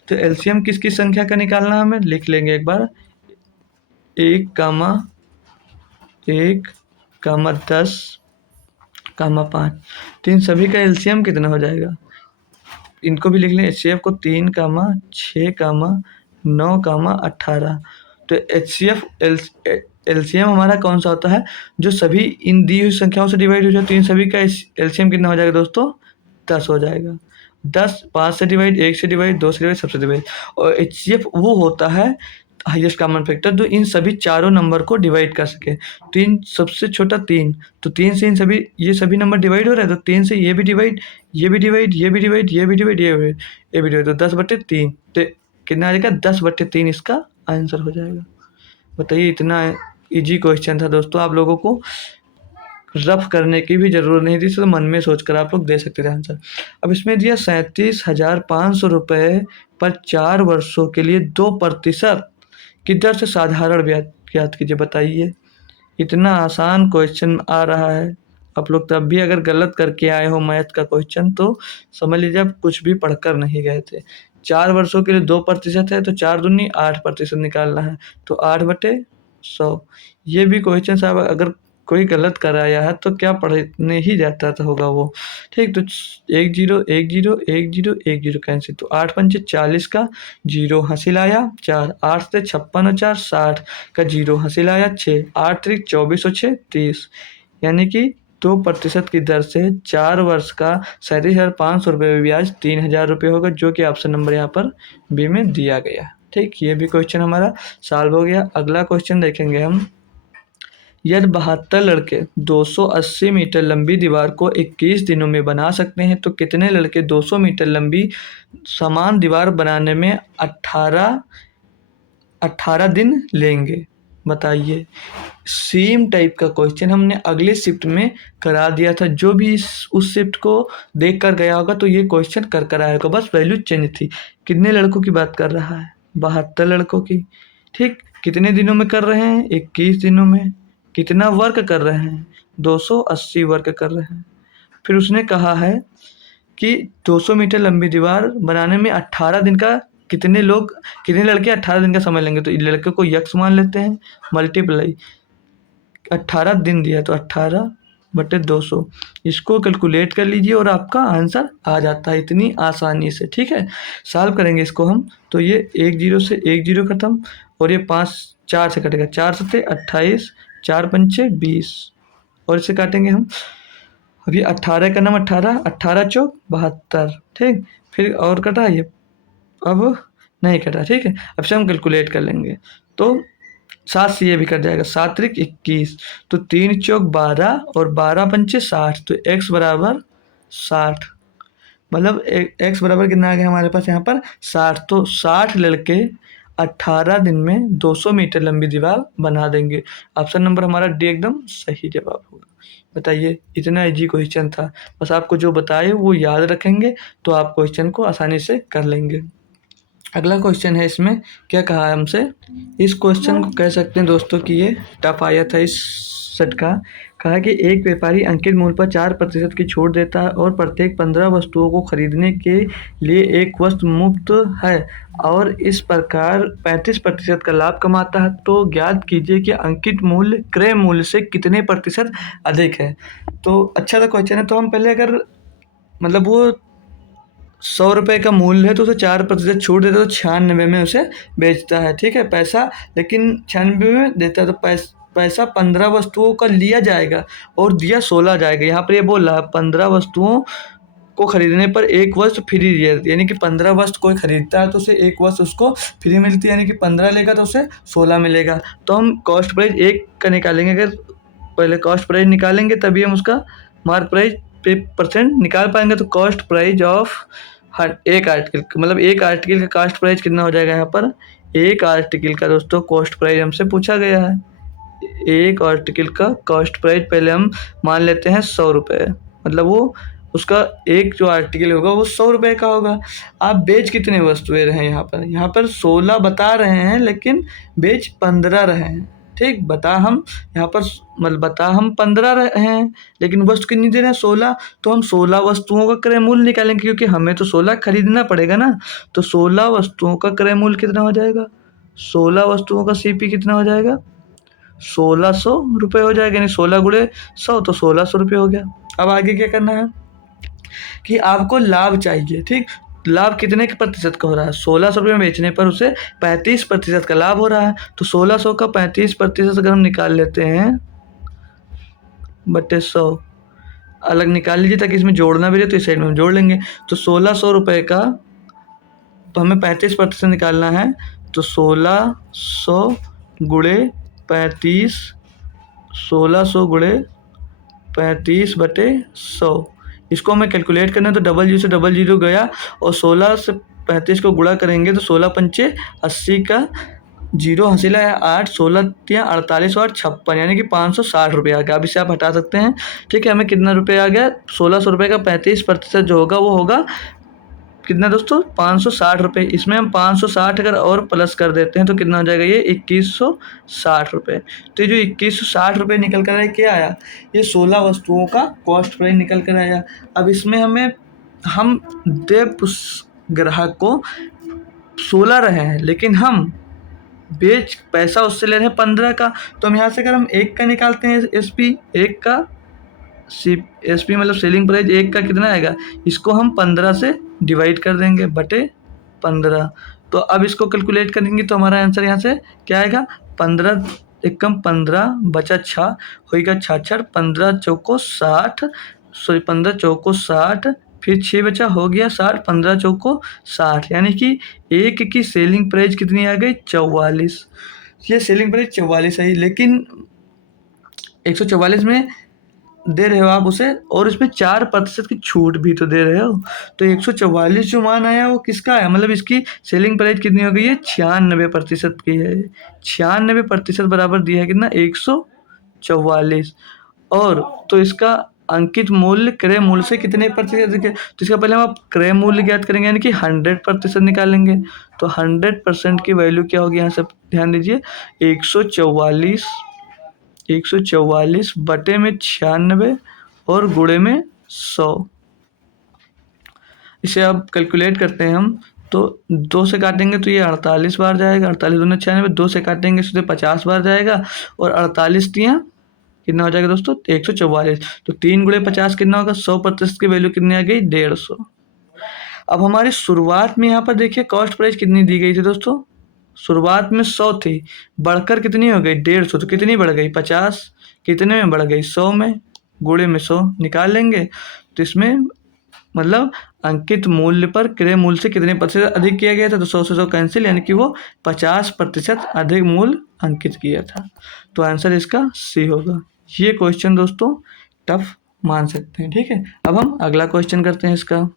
तो एलसीएम किस किस संख्या का निकालना है हमें लिख लेंगे एक बार। 1, 1, 10, कामा 5। तो इन सभी का एलसीएम कितना हो जाएगा? इनको भी लिख लें, एचसीएफ को 3 कामा 6 कामा 9 कामा 18। तो एचसीएफ एलसीएम हमारा कौन सा होता है? जो सभी इन दी हुई संख्याओं से डिवाइड हो जाए, तो इन सभी का एलसीएम कितना हो जाएगा दोस्तों? 10 हो जाएगा। 10 5 से डिवाइड, 1 से डिवाइड, 2 से डिवाइड, सबसे डिवाइड। और एचसीएफ वो होता है हाईएस्ट कॉमन फैक्टर जो इन सभी चारों नंबर को डिवाइड कर सके। 3 सबसे छोटा 3, तो 3 से इन सभी ये सभी नंबर डिवाइड हो रहा है, तो 3 से ये भी डिवाइड, ये भी डिवाइड, ये भी डिवाइड, ये भी डिवाइड, ये भी डिवाइड, तो 10/3। तो कितना आ जाएगा? 10/3 इसका आंसर हो जाएगा। बताइए, इतना इजी क्वेश्चन था दोस्तों, आप लोगों को रफ करने की भी जरूरत नहीं थी, तो मन में सोचकर आप लोग दे सकते थे आंसर। अब इसमें दिया 37,500 रुपये पर 4 वर्षों के लिए 2% की दर से साधारण ब्याज ज्ञात कीजिए। बताइए, इतना आसान क्वेश्चन आ रहा है, आप लोग तब भी अगर गलत करके आए हो मैथ का क्वेश्चन, तो समझ लीजिए आप कुछ भी पढ़कर नहीं गए थे। 4 वर्षों के लिए 2% है, तो 4 दूनी 8% निकालना है, तो 8/100। ये भी क्वेश्चन साहब अगर कोई गलत कराया है तो क्या पढ़ने ही जाता था होगा वो। ठीक, तो 1 0 1 0 1 0 1 0 कैंसिल, तो 8 पंचे 40 का 0 हासिल आया 4, 8 से 56 और 4 60 का 0 हासिल आया 6, 8 त्रिक 24 और 6 30, यानी कि 2% की दर से 4 वर्ष का 37,500 रुपये में ब्याज 3,000 रुपये होगा, जो कि ऑप्शन नंबर यहाँ पर बी में दिया गया। ठीक, ये भी क्वेश्चन हमारा सॉल्व हो गया। अगला क्वेश्चन देखेंगे हम। यदि 72 लड़के 280 मीटर लंबी दीवार को 21 दिनों में बना सकते हैं, तो कितने लड़के 200 मीटर लंबी समान दीवार बनाने में 18 दिन लेंगे? बताइए। सेम टाइप का क्वेश्चन हमने अगले शिफ्ट में करा दिया था, जो भी उस शिफ्ट को देख कर गया होगा तो ये क्वेश्चन कर आया होगा, बस वैल्यू चेंज थी। कितने लड़कों की बात कर रहा है? 72 लड़कों की। ठीक, कितने दिनों में कर रहे हैं? 21 दिनों में। कितना वर्क कर रहे हैं? 280 वर्क कर रहे हैं। फिर उसने कहा है कि 200 मीटर लंबी दीवार बनाने में 18 दिन का कितने लड़के 18 दिन का समय लेंगे? तो लड़के को यक्स मान लेते हैं, मल्टीप्लाई 18 दिन दिया, तो 18/200 इसको कैलकुलेट कर लीजिए और आपका आंसर आ जाता है इतनी आसानी से। ठीक है, सॉल्व करेंगे इसको हम, तो ये 1 0 से 1 0 खत्म, और ये 5 4 से कटेगा, 4 7 28, 4 पंचे 20, और इसे काटेंगे हम। अभी 18 का नाम 18, 18 चौक 72। ठीक, फिर और कटा ये, अब नहीं कटा। ठीक है, अब से हम कैलकुलेट कर लेंगे, तो 7 से ये भी कट जाएगा, 7 त्रिक 21, तो 3 चौक 12 और 12 पंचे 60, तो x बराबर 60। मतलब x बराबर कितना आ गया हमारे पास यहाँ पर? 60। तो 60 लड़के 18 दिन में 200 मीटर लंबी दीवार बना देंगे। ऑप्शन नंबर हमारा डी एकदम सही जवाब होगा। बताइए, इतना इजी क्वेश्चन था, बस आपको जो बताए वो याद रखेंगे तो आप क्वेश्चन को आसानी से कर लेंगे। अगला क्वेश्चन है, इसमें क्या कहा है हमसे? इस क्वेश्चन को कह सकते हैं दोस्तों कि ये टफ आया था इस सेट का। कहा कि एक व्यापारी अंकित मूल्य पर 4% की छूट देता है और प्रत्येक 15 वस्तुओं को खरीदने के लिए एक वस्तु मुफ्त है, और इस प्रकार 35% का लाभ कमाता है। तो ज्ञात कीजिए कि अंकित मूल्य क्रय मूल्य से कितने प्रतिशत अधिक है। तो अच्छा सा क्वेश्चन है। तो हम पहले अगर मतलब वो 100 रुपये का मूल्य है तो उसे 4% छूट देता है, तो 96 में उसे बेचता है। ठीक है, पैसा लेकिन 96 में देता है, तो पैसा 15 वस्तुओं का लिया जाएगा और दिया 16 जाएगा। यहाँ पर ये बोल रहा है 15 वस्तुओं को खरीदने पर एक वस्तु फ्री दिया, यानी कि 15 वस्तु कोई खरीदता है तो उसे एक वस्तु उसको फ्री मिलती है, यानी कि 15 लेगा तो उसे 16 मिलेगा। तो हम कॉस्ट प्राइस एक का निकालेंगे, अगर पहले कॉस्ट प्राइस निकालेंगे तभी हम उसका मार्क प्राइस पे परसेंट निकाल पाएंगे। तो कॉस्ट प्राइस ऑफ एक आर्टिकल, मतलब एक आर्टिकल का कॉस्ट प्राइस कितना हो जाएगा? यहाँ पर एक आर्टिकल का दोस्तों कॉस्ट प्राइस हमसे पूछा गया है। एक आर्टिकल का कॉस्ट प्राइस पहले हम मान लेते हैं 100 रुपये, मतलब वो उसका एक जो आर्टिकल होगा वो 100 रुपये का होगा। आप बेच कितने वस्तुएं रहे हैं? यहाँ पर 16 बता रहे हैं लेकिन बेच 15 रहे हैं। ठीक, बता हम 15 रहे हैं लेकिन वस्तु कितनी दे रहे हैं? 16। तो हम 16 वस्तुओं का क्रय मूल्य निकालेंगे, क्योंकि हमें तो 16 खरीदना पड़ेगा ना। तो 16 वस्तुओं का क्रय मूल्य कितना हो जाएगा? 16 वस्तुओं का सीपी कितना हो जाएगा? 1600 रुपये हो जाएगा, यानी 16 गुणे 100 तो 1600 रुपये हो गया। अब आगे क्या करना है कि आपको लाभ चाहिए, ठीक। लाभ कितने के प्रतिशत का हो रहा है, 1600 रुपये में बेचने पर उसे 35% का लाभ हो रहा है। तो 1600 का 35% अगर हम निकाल लेते हैं बटे 100 अलग निकाल लीजिए ताकि इसमें जोड़ना भी रहे, तो इस साइड में हम जोड़ लेंगे। तो 1600 रुपये का, तो हमें 35% निकालना है, तो 1600 गुणे 35, 1600 गुणे 35 बटे 100, इसको हमें कैलकुलेट करना है। तो डबल जीरो से डबल जीरो गया और 16 से 35 को गुणा करेंगे तो 16 पंचे 80 का जीरो हासिल है 8, 16 तियाँ 48 और 56, यानी कि 560 रुपये आ गया। अब इसे आप हटा सकते हैं, ठीक है। हमें कितना रुपये आ गया, 1600 रुपये का 35% जो होगा वो होगा कितना दोस्तों, 560 रुपये। इसमें हम 560 अगर और प्लस कर देते हैं तो कितना हो जाएगा, ये 2160 रुपये। तो ये जो 2160 रुपये निकल कर आया, क्या आया, ये 16 वस्तुओं का कॉस्ट प्राइस निकल कर आया। अब इसमें हम देव उस ग्राहक को 16 रहे हैं, लेकिन हम पैसा उससे ले रहे हैं 15 का। तो हम यहाँ से अगर हम एक का निकालते हैं एसपी, एक का एसपी मतलब सेलिंग प्राइस एक का कितना आएगा, इसको हम 15 से डिवाइड कर देंगे बटे 15। तो अब इसको कैलकुलेट करेंगे तो हमारा आंसर यहाँ से क्या आएगा, 15 एकम 15 बचा 6 होगा 66, 15 चौको 60, सॉरी 15 चौको 60, फिर 6 बचा हो गया 60, 15 चौको 60, यानी कि एक की सेलिंग प्राइस कितनी आ गई, 44। ये सेलिंग प्राइस 44 है, लेकिन 144 में दे रहे हो आप उसे, और इसमें 4% की छूट भी तो दे रहे हो। तो 144 जो मान आया वो किसका है, मतलब इसकी सेलिंग प्राइस कितनी हो गई है, 96% की है। 96% बराबर दिया है कितना, 144। और तो इसका अंकित मूल्य क्रय मूल्य से कितने प्रतिशत, तो इसका पहले हम आप क्रय मूल्य ज्ञात करेंगे, यानी कि 100% निकालेंगे। तो 100% की वैल्यू क्या होगी, यहाँ से ध्यान दीजिए, 144 बटे में 96 और गुणे में 100। इसे अब कैलकुलेट करते हैं हम, तो 2 से काटेंगे तो ये 48 बार जाएगा, 48 दूनी 96, 2 से काटेंगे तो 50 बार जाएगा, और 48 तियाँ कितना हो जाएगा दोस्तों, 144। तो 3 गुणे 50 कितना होगा, 100% की वैल्यू कितनी आ गई, 150। अब हमारी शुरुआत में यहाँ पर देखिए कॉस्ट प्राइस कितनी दी गई थी दोस्तों, शुरुआत में 100 थी, बढ़कर कितनी हो गई, 150। तो कितनी बढ़ गई, 50, कितने में बढ़ गई, 100 में, गुणे में 100 निकाल लेंगे। तो इसमें मतलब अंकित मूल्य पर क्रय मूल्य से कितने प्रतिशत अधिक किया गया था, तो 100 से 100 कैंसिल, यानी कि वो 50% अधिक मूल्य अंकित किया था। तो आंसर इसका सी होगा। ये क्वेश्चन दोस्तों टफ मान सकते हैं, ठीक है। अब हम अगला क्वेश्चन करते हैं इसका।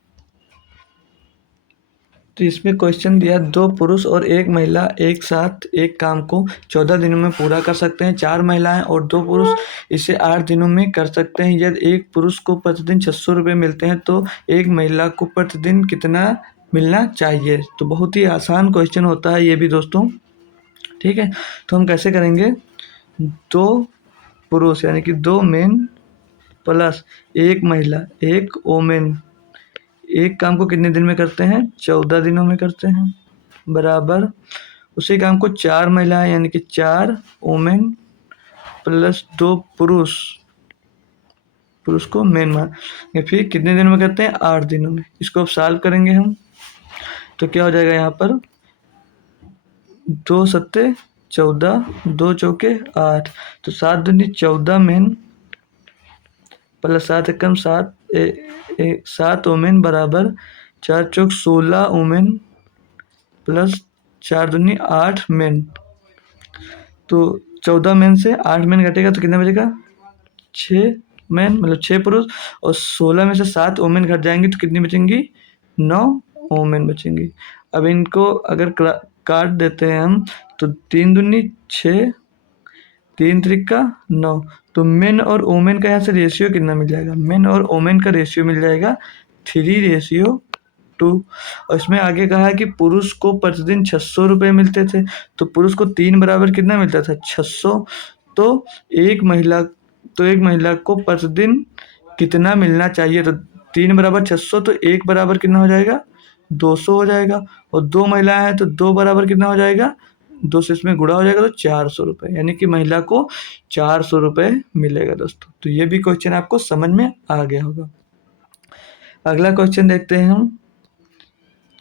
तो इसमें क्वेश्चन दिया, 2 पुरुष और 1 महिला एक साथ एक काम को 14 दिनों में पूरा कर सकते हैं। 4 महिलाएं और 2 पुरुष इसे 8 दिनों में कर सकते हैं। यदि एक पुरुष को प्रतिदिन 600 रुपये मिलते हैं तो एक महिला को प्रतिदिन कितना मिलना चाहिए। तो बहुत ही आसान क्वेश्चन होता है ये भी दोस्तों, ठीक है। तो हम कैसे करेंगे, 2 पुरुष यानी कि 2 मेन प्लस 1 महिला 1 वोमेन एक काम को कितने दिन में करते हैं, 14 दिनों में करते हैं, बराबर उसी काम को 4 महिलाएं यानी कि 4 वोमेन प्लस 2 पुरुष को मेन मान, फिर कितने दिनों में करते हैं, 8 दिनों में। इसको अब सॉल्व करेंगे हम, तो क्या हो जाएगा यहाँ पर, 2 सत्ते 14, 2 चौके 8, तो 7 दूनी 14 मेन प्लस 7 एकम 7 वोमेन बराबर 4 चौक 16 वोमेन प्लस 4 दूनी 8 मेन। तो 14 मेन से 8 मेन घटेगा तो कितना बचेगा, 6 मेन मतलब 6 पुरुष, और 16 में से 7 वोमेन घट जाएंगी तो कितनी बचेंगी, 9 वोमेन बचेंगी। अब इनको अगर काट देते हैं हम तो 3 दूनी 6, 3 त्रिका 9, तो मेन और वोमेन का यहाँ से रेशियो कितना मिल जाएगा, मेन और वोमेन का रेशियो मिल जाएगा 3:2। और इसमें आगे कहा है कि पुरुष को प्रतिदिन 600 रुपये मिलते थे, तो पुरुष को 3 बराबर कितना मिलता था, 600। तो एक महिला को प्रतिदिन कितना मिलना चाहिए, तो 3 बराबर 600, तो 1 बराबर कितना हो जाएगा, 200 हो जाएगा। और 2 महिलाएं हैं तो 2 बराबर कितना हो जाएगा, 2 से इसमें गुणा हो जाएगा तो 400 रुपये, यानी कि महिला को 400 रुपये मिलेगा दोस्तों। तो ये भी क्वेश्चन आपको समझ में आ गया होगा। अगला क्वेश्चन देखते हैं हम।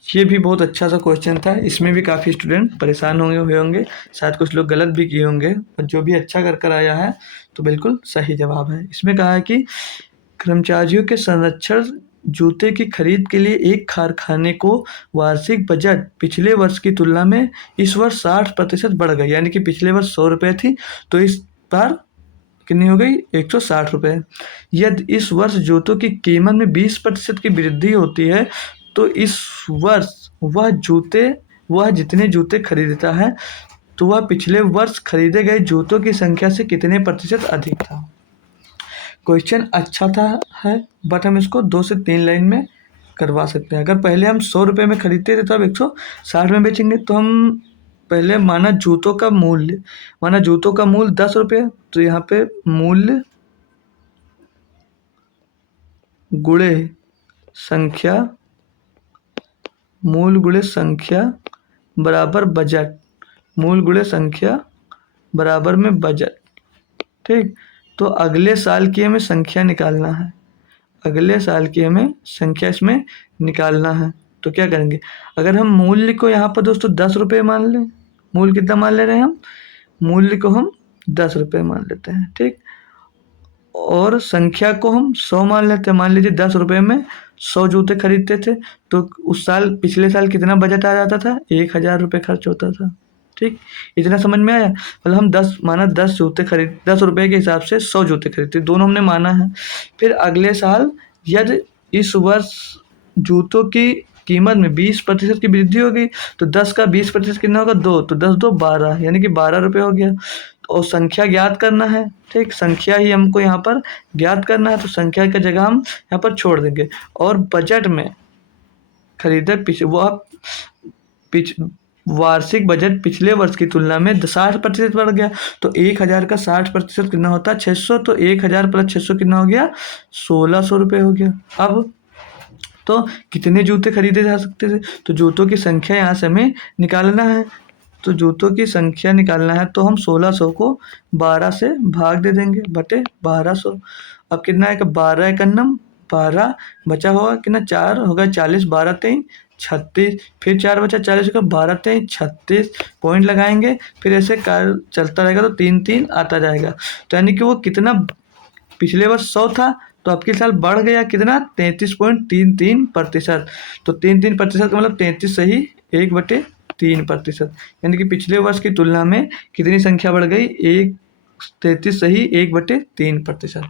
ये भी बहुत अच्छा सा क्वेश्चन था, इसमें भी काफ़ी स्टूडेंट परेशान हुए होंगे, शायद कुछ लोग गलत भी किए होंगे, और जो भी अच्छा कर आया है तो बिल्कुल सही जवाब है। इसमें कहा है कि कर्मचारियों के संरक्षण जूते की खरीद के लिए एक कारखाने को वार्षिक बजट पिछले वर्ष की तुलना में इस वर्ष 60% बढ़ गई, यानी कि पिछले वर्ष 100 रुपये थी तो इस बार कितनी हो गई, 160 रुपये। यदि इस वर्ष जूतों की कीमत में 20% की वृद्धि होती है तो इस वर्ष वह जितने जूते खरीदता है तो वह पिछले वर्ष खरीदे गए जूतों की संख्या से कितने प्रतिशत अधिक था। क्वेश्चन अच्छा था है, बट हम इसको 2 से 3 लाइन में करवा सकते हैं। अगर पहले हम 100 रुपये में खरीदते थे तो अब 160 में बेचेंगे, तो हम पहले माना जूतों का मूल्य 10 रुपये, तो यहाँ पे मूल्य गुणे संख्या बराबर बजट, मूल गुणे संख्या बराबर में बजट। ठीक, तो अगले साल की हमें संख्या निकालना है, इसमें निकालना है। तो क्या करेंगे, अगर हम मूल्य को यहाँ पर दोस्तों 10 रुपये मान लें, मूल्य कितना मान ले रहे हैं हम, मूल्य को हम 10 रुपये मान लेते हैं। ठीक, और संख्या को हम 100 मान लेते हैं। मान लीजिए 10 रुपये में 100 जूते खरीदते थे तो उस साल, पिछले साल कितना बजट आ जाता था, 1000 रुपये खर्च होता था। ठीक, इतना समझ में आया। मतलब हम 10 रुपये के हिसाब से 100 जूते खरीदते, दोनों हमने माना है। फिर अगले साल यदि इस वर्ष जूतों की कीमत में 20% की वृद्धि हो गई तो 10 का 20% कितना होगा, 2, तो 10 2 12, यानी कि 12 रुपये हो गया। और संख्या ज्ञात करना है। ठीक, संख्या ही हमको यहाँ पर ज्ञात करना है, तो संख्या का जगह हम यहाँ पर छोड़ देंगे। और बजट में खरीदे वार्षिक बजट पिछले वर्ष की तुलना में 60% बढ़ गया, तो 1000 का 60% कितना होता है, 600। तो 1000 प्लस 600 कितना हो गया, 1600 रुपये हो गया। अब तो कितने जूते खरीदे जा सकते थे, तो जूतों की संख्या यहाँ से हमें निकालना है। तो जूतों की संख्या निकालना है तो हम 1600 को 12 से भाग दे देंगे बटे 1200। अब कितना आएगा, 12 एकन्नम 12, बचा होगा कितना, 4 होगा 40, 12 3 36, फिर 4 बचा 40 का, 12 3 36 पॉइंट लगाएंगे, फिर ऐसे कार चलता रहेगा तो 3 3 आता जाएगा। तो यानी कि वो कितना, पिछले वर्ष 100 था तो अब के साल बढ़ गया कितना, 33.33%। तो 33% का मतलब 33 सही 1/3%, यानी कि पिछले वर्ष की तुलना में कितनी संख्या बढ़ गई, 33 सही 1/3%।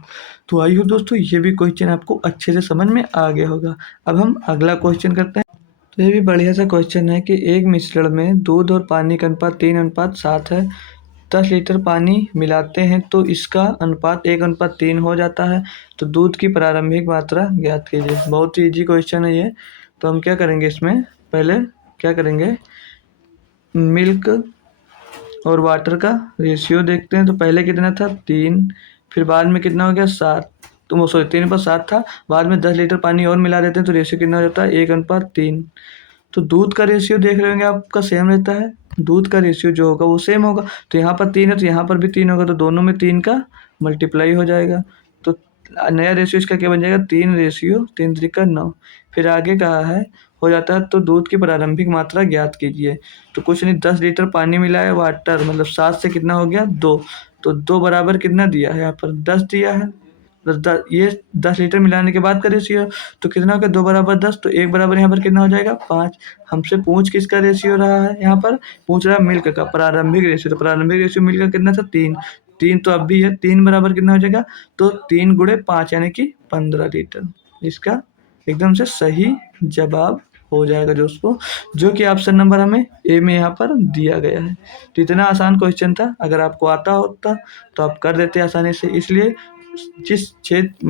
तो आई हो दोस्तों, ये भी क्वेश्चन आपको अच्छे से समझ में आ गया होगा। अब हम अगला क्वेश्चन करते हैं। तो ये भी बढ़िया सा क्वेश्चन है कि एक मिश्रण में दूध और पानी का अनुपात 3:7 है। 10 लीटर पानी मिलाते हैं तो इसका अनुपात 1:3 हो जाता है। तो दूध की प्रारंभिक मात्रा ज्ञात कीजिए। बहुत ही ईजी क्वेश्चन है ये। तो हम क्या करेंगे, इसमें पहले क्या करेंगे, मिल्क और वाटर का रेशियो देखते हैं। तो पहले कितना था, 3, फिर बाद में कितना हो गया, 7। तो वो 3 पर 7 था, बाद में 10 लीटर पानी और मिला देते हैं तो रेशियो कितना हो जाता है, 1:3। तो दूध का रेशियो देख रहे होंगे आपका सेम रहता है, दूध का रेशियो जो होगा वो सेम होगा। तो यहाँ पर 3 है तो यहाँ पर भी 3 होगा, तो दोनों में 3 का मल्टीप्लाई हो जाएगा। तो नया रेशियो इसका क्या बन जाएगा, 3:9। फिर आगे कहा है हो जाता है तो दूध की प्रारंभिक मात्रा ज्ञात कीजिए। तो कुछ नहीं, 10 लीटर पानी मिला है, वाटर मतलब 7 से कितना हो गया, 2। तो 2 बराबर कितना दिया है, यहाँ पर 10 दिया है। ये 10 लीटर मिलाने के बाद का रेशियो, तो कितना हो गया, 2 बराबर 10। तो 1 बराबर यहाँ पर कितना हो जाएगा, 5। हमसे पूछ किसका रेशियो रहा है, यहाँ पर पूछ रहा है मिल्क का प्रारंभिक रेशियो। तो प्रारंभिक रेशियो मिल्क का कितना था, 3 तो अब भी है। 3 बराबर कितना हो जाएगा, तो 3 × 5 यानी कि 15 लीटर। इसका एकदम से सही जवाब हो जाएगा दोस्तों, जो कि ऑप्शन नंबर हमें ए में यहाँ पर दिया गया है। तो इतना आसान क्वेश्चन था, अगर आपको आता होता तो आप कर देते आसानी से। इसलिए जिस चैप्टर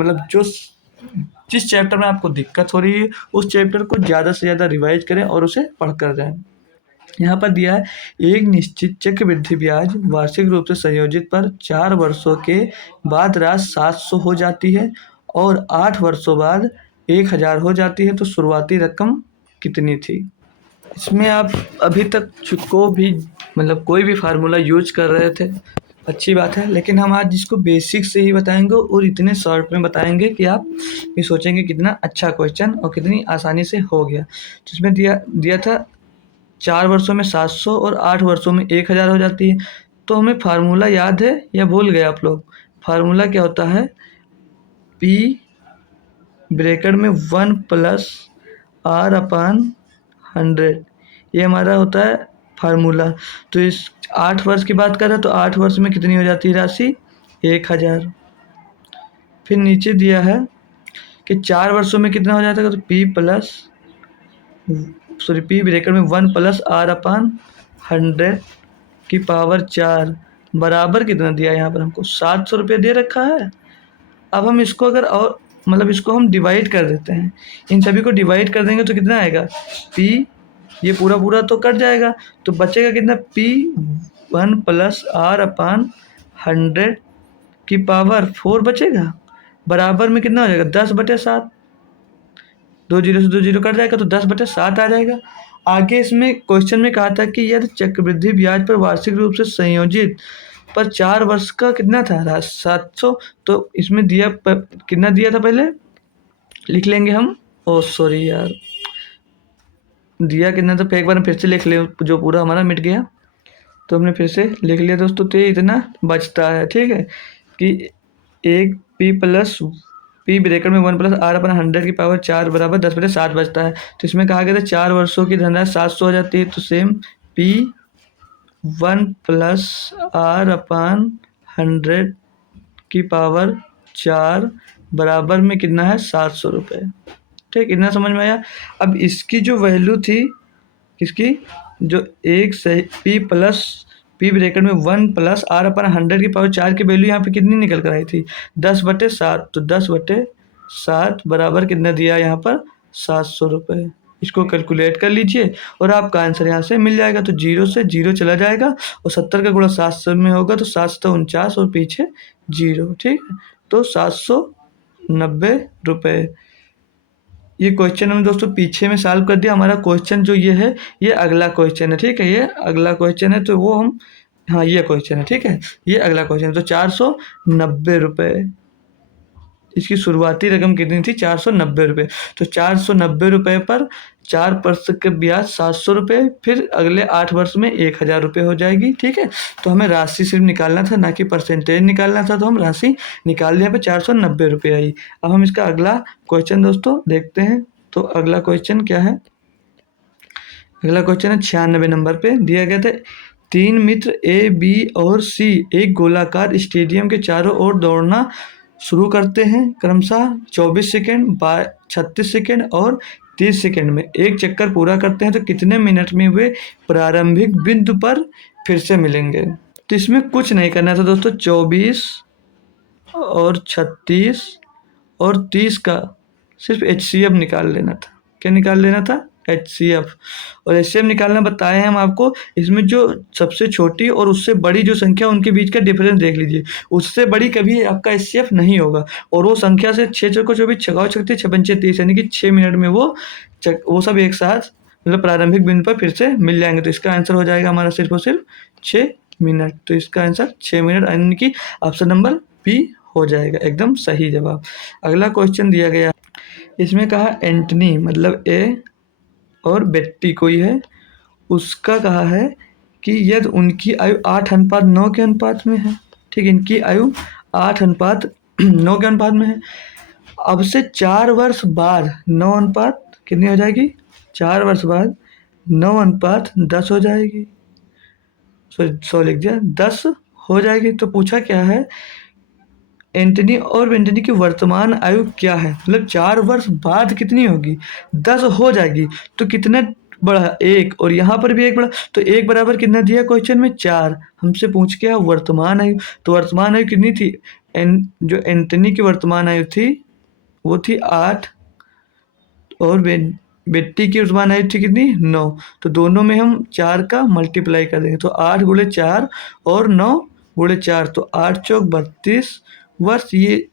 में आपको दिक्कत हो रही है उस चैप्टर को ज़्यादा से ज़्यादा रिवाइज करें और उसे पढ़ कर जाएं। यहाँ पर दिया है, एक निश्चित चक्रवृद्धि ब्याज वार्षिक रूप से संयोजित पर 4 वर्षों के बाद राशि 700 हो जाती है और 8 वर्षों बाद 1000 हो जाती है, तो शुरुआती रकम कितनी थी। इसमें आप अभी तक को भी मतलब कोई भी फार्मूला यूज कर रहे थे, अच्छी बात है। लेकिन हम आज इसको बेसिक से ही बताएंगे और इतने शॉर्ट में बताएंगे कि आप ये सोचेंगे कितना अच्छा क्वेश्चन और कितनी आसानी से हो गया। तो इसमें दिया दिया था 4 वर्षों में 700 और 8 वर्षों में 1000 हो जाती है। तो हमें फार्मूला याद है या भूल गए आप लोग? फार्मूला क्या होता है? पी ब्रैकेट में 1 प्लस आर अपान 100, ये हमारा होता है फार्मूला। तो इस 8 वर्ष की बात करें तो 8 वर्ष में कितनी हो जाती है राशि? 1000। फिर नीचे दिया है कि 4 वर्षों में कितना हो जाता है, तो पी ब्रैकेट में 1 प्लस आर अपान 100 की पावर 4 बराबर कितना दिया है यहाँ पर हमको? 700 रुपये दे रखा है। अब हम इसको अगर और मतलब इसको हम डिवाइड कर देते हैं, इन सभी को डिवाइड कर देंगे तो कितना आएगा? पी, ये पूरा पूरा तो कट जाएगा, तो बचेगा कितना? पी 1 प्लस आर अपान 100 की पावर 4 बचेगा, बराबर में कितना हो जाएगा? 10/7। 2 जीरो से 2 जीरो कट जाएगा तो 10/7 आ जाएगा। आगे इसमें क्वेश्चन में कहा था कि यदि चक्रवृद्धि ब्याज पर वार्षिक रूप से संयोजित पर 4 वर्ष का कितना था? 700। तो इसमें दिया कितना दिया था पहले लिख लेंगे हम। ओ सॉरी यार, दिया कितना था एक बार फिर से लिख ले, जो पूरा हमारा मिट गया। तो हमने फिर से लिख लिया दोस्तों। तो ये इतना बचता है, ठीक है, कि एक पी ब्रैकेट में 1 प्लस आर अपन 100 की पावर 4 बराबर 10/7 बचता है। तो इसमें कहा गया था 4 वर्षों की धनराशि 700 हो जाती है। तो same P 1 plus R upon 100 की पावर 4 बराबर में कितना है? 700 रुपये। ठीक, इतना समझ में आया। अब इसकी जो वैल्यू थी, इसकी जो एक सही पी ब्रैकेट में 1 प्लस आर अपन 100 की पावर 4 की वैल्यू यहाँ पे कितनी निकल कर आई थी? 10/7। तो 10/7 बराबर कितना दिया यहाँ पर? 700 रुपये। इसको कैलकुलेट कर लीजिए और आपका आंसर यहाँ से मिल जाएगा। तो 0 से 0 चला जाएगा और 70 का गुणा 700 में होगा तो 749 और पीछे 0। ठीक है, तो 790 रुपये। ये क्वेश्चन हमने दोस्तों पीछे में सॉल्व कर दिया। हमारा क्वेश्चन जो ये है, ये अगला क्वेश्चन है। ठीक है, ये अगला क्वेश्चन है, तो वो हम, हाँ ये क्वेश्चन है, ठीक है, ये अगला क्वेश्चन है। तो 490 रुपये, इसकी शुरुआती रकम कितनी थी? 490 रुपये। तो 490 रुपये पर 4% के ब्याज 700 रुपये, फिर अगले 8 वर्ष में 1000 रुपये हो जाएगी। ठीक है, तो हमें राशि सिर्फ निकालना था, ना कि परसेंटेज निकालना था। तो हम राशि निकाल लिया, पे 490 रुपये आई। अब हम इसका अगला क्वेश्चन दोस्तों देखते हैं। तो अगला क्वेश्चन क्या है? अगला क्वेश्चन है 96 नंबर पे दिया गया था। 3 मित्र ए, बी और सी एक गोलाकार स्टेडियम के चारों ओर दौड़ना शुरू करते हैं, क्रमशः 24 सेकेंड, 36 सेकेंड और 30 सेकेंड में एक चक्कर पूरा करते हैं। तो कितने मिनट में वे प्रारंभिक बिंदु पर फिर से मिलेंगे? तो इसमें कुछ नहीं करना था दोस्तों। 24 और 36 और 30 का सिर्फ HCF निकाल लेना था। क्या निकाल लेना था? HCF। और HCF निकालना बताए हैं हम आपको। इसमें जो सबसे छोटी और उससे बड़ी जो संख्या, उनके बीच का डिफरेंस देख लीजिए। उससे बड़ी कभी आपका HCF नहीं होगा। और वो संख्या से 6 चौको 24, 6 छक्के 6 पंचे 30, यानी कि 6 मिनट में वो सब एक साथ मतलब प्रारंभिक बिंदु पर फिर से मिल जाएंगे। तो इसका आंसर हो जाएगा हमारा सिर्फ और सिर्फ 6 मिनट। तो इसका आंसर 6 मिनट, यानी कि ऑप्शन नंबर बी हो जाएगा एकदम सही जवाब। अगला क्वेश्चन दिया गया, इसमें कहा एंटनी मतलब ए और बेट्टी कोई है, उसका कहा है कि यदि उनकी आयु 8:9 के अनुपात में है। ठीक, इनकी आयु 8:9 के अनुपात में है। अब से 4 वर्ष बाद 9 अनुपात कितनी हो जाएगी? 4 वर्ष बाद 9:10 हो जाएगी। सो लिख दिया 10 हो जाएगी। तो पूछा क्या है, एंटनी और बेंटनी की वर्तमान आयु क्या है? मतलब 4 वर्ष बाद कितनी होगी? 10 हो जाएगी। तो कितना बढ़ा? 1। और यहाँ पर भी 1 बढ़ा, तो 1 बराबर कितना दिया क्वेश्चन में? 4। हमसे पूछ के वर्तमान आयु, तो वर्तमान आयु कितनी थी? जो एंटनी की वर्तमान आयु थी वो थी 8 और बेट्टी की वर्तमान आयु थी कितनी? 9। तो दोनों में हम 4 का मल्टीप्लाई कर देंगे। तो 8 गुणे 4 और 9 गुणे 4, तो 8 चौक 32 वर्ष। ये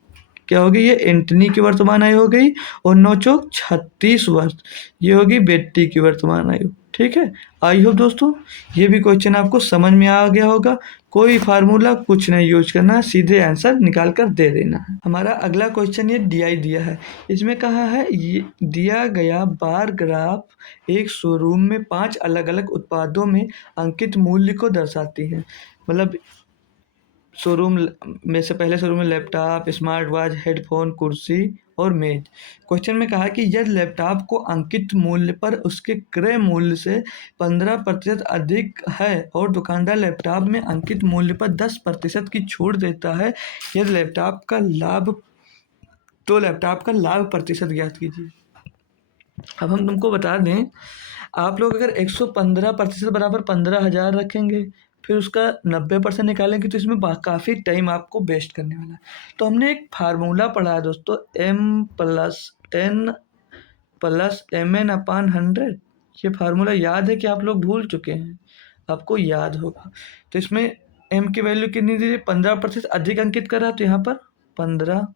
क्या होगी? ये एंटनी की वर्तमान आयु हो गई। और 9 चौक 36 वर्ष, ये होगी बेट्टी की वर्तमान आयु। ठीक है। आई होप दोस्तों ये भी क्वेश्चन आपको समझ में आ गया होगा। कोई फार्मूला कुछ नहीं यूज करना, सीधे आंसर निकाल कर दे देना है। हमारा अगला क्वेश्चन ये DI दिया है। इसमें कहा है ये दिया गया बार ग्राफ एक शोरूम में 5 अलग अलग उत्पादों में अंकित मूल्य को दर्शाती है। मतलब शोरूम में से पहले शोरूम में लैपटॉप, स्मार्ट वॉच, हेडफोन, कुर्सी और मेज। क्वेश्चन में कहा कि यदि लैपटॉप को अंकित मूल्य पर उसके क्रय मूल्य से 15% अधिक है और दुकानदार लैपटॉप में अंकित मूल्य पर 10% की छूट देता है, यदि लैपटॉप का लाभ तो लैपटॉप का लाभ प्रतिशत ज्ञात कीजिए। अब हम तुमको बता दें, आप लोग अगर 115% बराबर 15,000 रखेंगे, फिर उसका 90% निकालेंगे, तो इसमें काफ़ी टाइम आपको वेस्ट करने वाला है। तो हमने एक फार्मूला पढ़ा है दोस्तों, M+N+Mn/100। ये फार्मूला याद है कि आप लोग भूल चुके हैं? आपको याद होगा। तो इसमें m की वैल्यू कितनी दी? 15% अधिक अंकित करा, तो यहाँ पर 15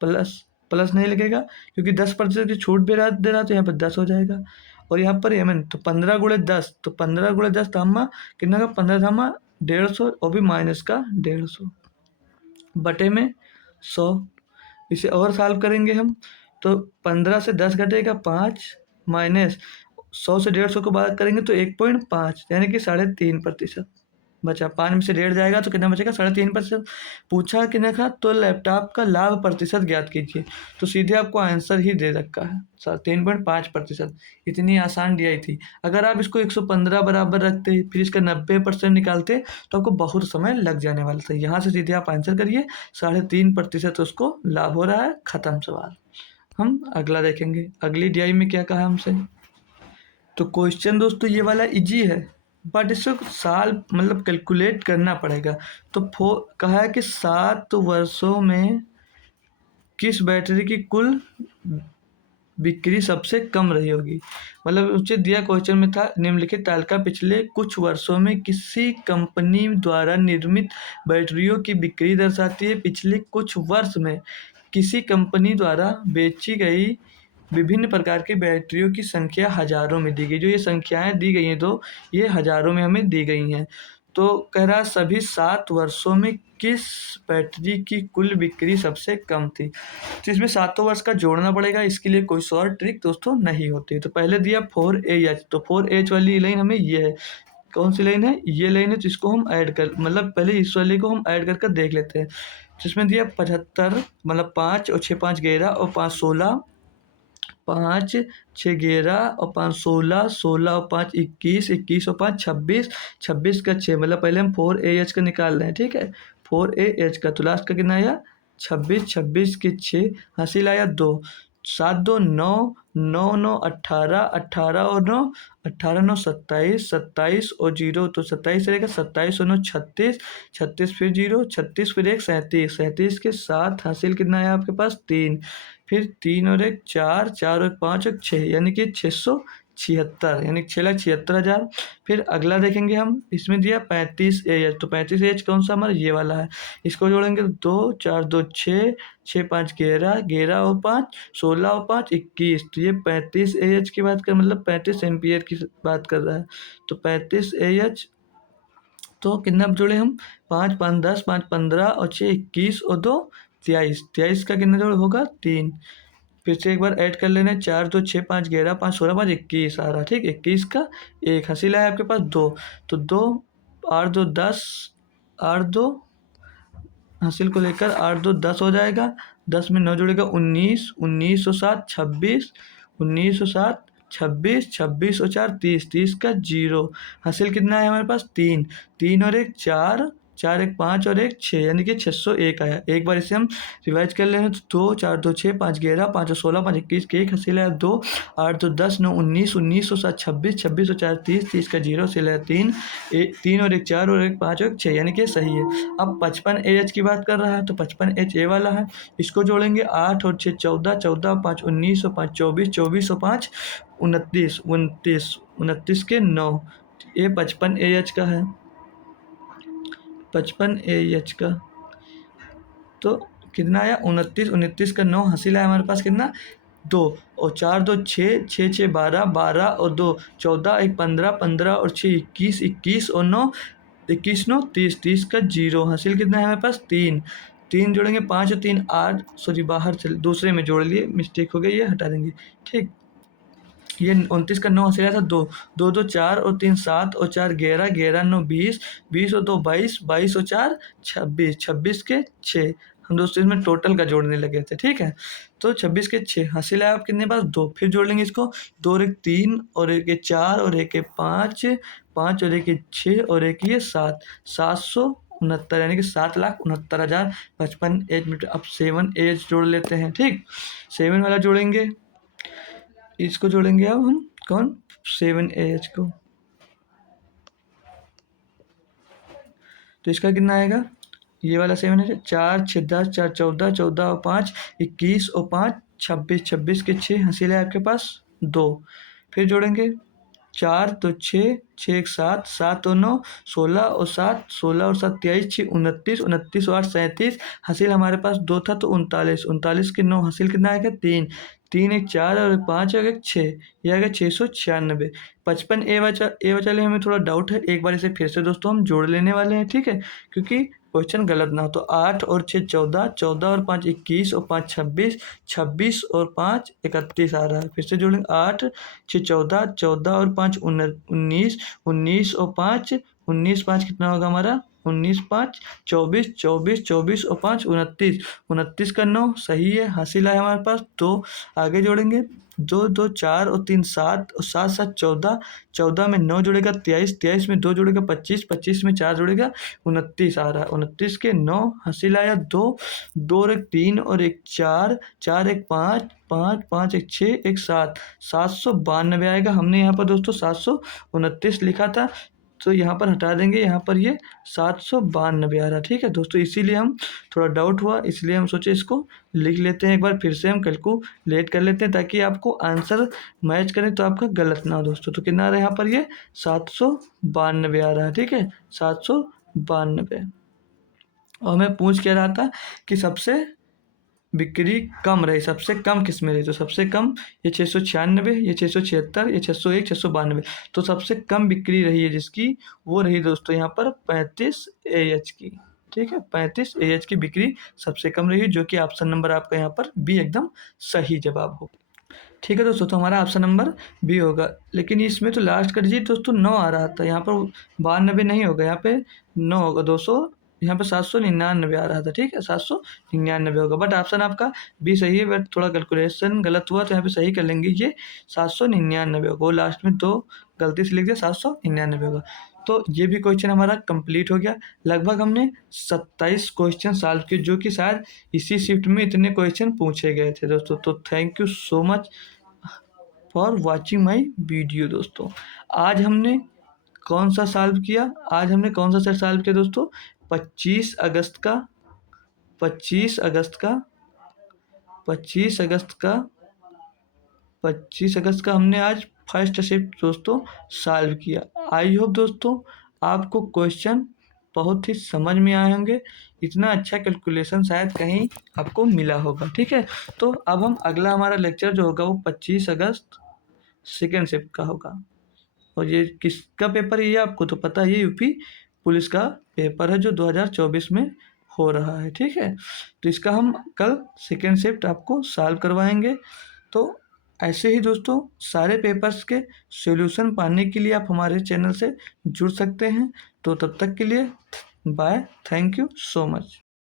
प्लस प्लस नहीं लगेगा क्योंकि 10% की छूट दे रहा, तो यहाँ पर 10 हो जाएगा। और यहाँ पर mn तो 15 × 10, तो 15 × 10 धामा कितना का 15 धामा 150, और भी माइनस का 150 बटे में 100। इसे और सॉल्व करेंगे हम, तो 15 से 10 घटेगा 5, माइनस 100 से 150 को बात करेंगे तो 1.5, यानी कि 3.5% बचा। 5 में से 1.5 जाएगा तो कितना बचेगा? 3.5%। पूछा कितने का? तो लैपटॉप का लाभ प्रतिशत ज्ञात कीजिए, तो सीधे आपको आंसर ही दे रखा है 3.5%। इतनी आसान DI थी। अगर आप इसको 115 बराबर रखते फिर इसका 90% निकालते तो आपको बहुत समय लग जाने वाला था। यहाँ से सीधे आप आंसर करिए, 3.5% उसको लाभ हो रहा है। ख़त्म सवाल। हम अगला देखेंगे, अगली DI में क्या कहा हमसे। तो क्वेश्चन दोस्तों ये वाला इजी है, बट इसको साल मतलब कैलकुलेट करना पड़ेगा। तो कहा है कि 7 वर्षों में किस बैटरी की कुल बिक्री सबसे कम रही होगी। मतलब उसे दिया क्वेश्चन में था, निम्नलिखित तालिका पिछले कुछ वर्षों में किसी कंपनी द्वारा निर्मित बैटरियों की बिक्री दर्शाती है। पिछले कुछ वर्ष में किसी कंपनी द्वारा बेची गई विभिन्न प्रकार की बैटरियों की संख्या हजारों में दी गई। जो ये संख्याएं दी गई हैं, तो ये हजारों में हमें दी गई हैं। तो कह रहा सभी 7 वर्षों में किस बैटरी की कुल बिक्री सबसे कम थी। तो इसमें 7 वर्ष का जोड़ना पड़ेगा, इसके लिए कोई शॉर्ट ट्रिक दोस्तों नहीं होती। तो पहले दिया 4AH, तो 4H वाली लाइन हमें ये है। कौन सी लाइन है? ये लाइन है, तो इसको हम ऐड कर मतलब पहले इस वाली को हम ऐड कर कर देख लेते हैं। जिसमें दिया 75, मतलब 5 और 6 5 11 और 5 16, 5 6 11 और 5 16, 16 और 5 21, 21 और 5 26, 26 का 6, मतलब पहले हम 4AH का निकाल रहे हैं। ठीक है, 4AH का, तो लास्ट का कितना आया? 26, 26 के 6, हासिल आया 2, 7 2 9, 9 9 18, 18 और 9, 18 9 27, 27 और 0, तो 27 रहेगा, 27 और 9 36, 36 फिर 0, 36 फिर 1 37, 37 के 7, हासिल कितना आया आपके पास? 3, फिर 3 और 1 4, 4 और 5 और 6, यानी कि 676, यानी 6,76,000। फिर अगला देखेंगे हम, इसमें दिया 35AH, तो 35AH कौन सा? हमारा ये वाला है। इसको जोड़ेंगे तो 2 4 2 6, 6 5 11, 11 और 5 16 और 5 21, तो ये 35AH की बात कर, मतलब 35 एम्पियर की बात कर रहा है। तो 35AH, तो कितना जोड़े हम? 5 5 10, 5 15 और 6 21 और 2 23, 23 का कितना जोड़ होगा? 3। फिर से एक बार ऐड कर लेना, 4 2 6 5 11 5 16 5 21 आ रहा। ठीक, 21 का 1, हासिल आया आपके पास 2, तो 2 8 2 10, 8 2 हासिल को लेकर 8 2 10 हो जाएगा। 10 में 9 जुड़ेगा 19, 19 और 7 26, 19 और 7 26, 26 और 4 30, 30 का 0, हासिल कितना है हमारे पास? 3, 3 और 1 4, 4 1 5 और 1 6, यानी कि 601 आया। एक बार इसे हम रिवाइज कर लें तो 2 4 2 6 5 11 5 और 16 5 21 के 1, हासिल है 2, 8 2 10 9 19, 19 और 7 26, 26 और 4 30, 30 का 0, हासिल है 3, 3 और 1 4 और 1 5 और 1 6, यानी कि सही है। अब 55AH की बात कर रहा है, तो 55H ये वाला है। इसको जोड़ेंगे 8 और 6 14, 14 और 5 19 और 5 24, 24 और 5 29, 29, 29 के 9, ये 55AH का है। 55AH का तो कितना आया? 29, 29 का 9, हासिल आया हमारे पास कितना? 2 और 4 2 6, 6 6 12, 12 और 2 14, 1 15, 15 और 6 21, 21 और 9 21 9 30, 30 का 0। हासिल कितना है हमारे पास 3, 3 जोड़ेंगे 5 और 3 8, सॉरी बाहर चल दूसरे में जोड़ लिए, मिस्टेक हो गई, ये हटा देंगे। ठीक, ये 29 का 9 हासिल आया था 2, 2 2 4 और 3 7 और 4 11, 11 9 20, 20 और 2 22, 22 और 4 26, 26 के 6। हम दोस्तों इसमें टोटल का जोड़ने लगे थे, ठीक है। तो 26 के 6 हासिल आया आप कितने पास 2, फिर जोड़ लेंगे इसको, 2 और 1 3 और 1 4 और 1 5, 5 और 1 6 और 1 ये 7, 769 यानी कि 7,69,055 एज मीटर। अब 7 एज जोड़ लेते हैं, ठीक। 7 वाला जोड़ेंगे, इसको जोड़ेंगे अब हम कौन 7AH को, तो इसका कितना आएगा, ये वाला 7 है, 4 6 10, 4 14, 14 और 5 21 और 5 26, 26 के 6 हासिल है आपके पास 2। फिर जोड़ेंगे 4 तो 6, 6 1 7, 7 और 9 16 और 7, 16 और 7 23, 6 29, 29 और 8 37, हासिल हमारे पास 2 था तो 39, 39 के 9 हासिल कितना आएगा 3, 3 1 4 और 5 और 1 6, यह आएगा 696। 55 ए बचा ले, हमें थोड़ा डाउट है, एक बार इसे फिर से दोस्तों हम जोड़ लेने वाले हैं, ठीक है, क्योंकि क्वेश्चन गलत ना हो। तो 8 और 6 14, 14 और 5 21 और 5 26, 26 और 5 31 आ रहा है। फिर से जोड़ेंगे 8 6 14, 14 और 5 19, 19 और 5 19, 5 कितना होगा हमारा 19 5 24, 24 24 और 5 29, 29 का 9 सही है, हासिल है हमारे पास। तो आगे जोड़ेंगे 2 2 4 और 3 7 और 7 7 14, 14 में 9 जोड़ेगा 23, 23 में 2 जोड़ेगा 25, 25 में 4 जोड़ेगा 29 आ रहा है। 29 के 9 हासिल आया 2, 2 और 1 3 और 1 4, 4 1 5, 5 5 1 6 1 7, 792 आएगा। हमने यहाँ पर दोस्तों 729 लिखा था, तो यहाँ पर हटा देंगे, यहाँ पर ये 792 आ रहा है, ठीक है दोस्तों। इसीलिए हम थोड़ा डाउट हुआ, इसलिए हम सोचे इसको लिख लेते हैं, एक बार फिर से हम कैलकुलेट कर लेते हैं ताकि आपको आंसर मैच करें तो आपका गलत ना हो दोस्तों। तो कितना आ रहा है यहाँ पर, ये 792 आ रहा है, ठीक है 792। और मैं पूछ क्या रहा था कि सबसे बिक्री कम रही, सबसे कम किस में रही, तो सबसे कम ये 696, ये 676, ये 601 692। तो सबसे कम बिक्री रही है जिसकी, वो रही दोस्तों यहाँ पर 35 AH की, ठीक है 35 AH की बिक्री सबसे कम रही, जो कि ऑप्शन नंबर आपका यहाँ पर बी एकदम सही जवाब हो। ठीक है दोस्तों, तो हमारा ऑप्शन नंबर बी होगा। लेकिन इसमें तो लास्ट का डिजिट दोस्तों 9 आ रहा था, यहाँ पर 92 नहीं होगा, यहाँ पे 9 होगा 200, यहाँ पे 799 आ रहा था, ठीक है 799 होगा। बट ऑप्शन आपका बी सही है, बट थोड़ा कैलकुलेशन गलत हुआ तो यहाँ पे सही कर लेंगे, ये 799 होगा। वो लास्ट में 2 गलती से लिख दिया, 799 होगा। तो ये भी क्वेश्चन हमारा कंप्लीट हो गया। लगभग हमने 27 क्वेश्चन सॉल्व किए, जो कि शायद इसी शिफ्ट में इतने क्वेश्चन पूछे गए थे दोस्तों। तो thank you so much for watching my video दोस्तों। आज हमने कौन सा सॉल्व किया, आज हमने कौन सा सेट सॉल्व किया दोस्तों, 25 अगस्त का 25 अगस्त का 25 अगस्त का 25 अगस्त का हमने आज फर्स्ट शिफ्ट दोस्तों सॉल्व किया। आई होप दोस्तों आपको क्वेश्चन बहुत ही समझ में आए होंगे, इतना अच्छा कैलकुलेशन शायद कहीं आपको मिला होगा, ठीक है। तो अब हम अगला हमारा लेक्चर जो होगा वो 25 अगस्त सेकेंड शिफ्ट का होगा। और ये किसका पेपर है, ये आपको तो पता ही है, यूपी पुलिस का पेपर है जो 2024 में हो रहा है, ठीक है। तो इसका हम कल सेकेंड शिफ्ट आपको सॉल्व करवाएंगे। तो ऐसे ही दोस्तों सारे पेपर्स के सॉल्यूशन पाने के लिए आप हमारे चैनल से जुड़ सकते हैं। तो तब तक के लिए bye, thank you so much.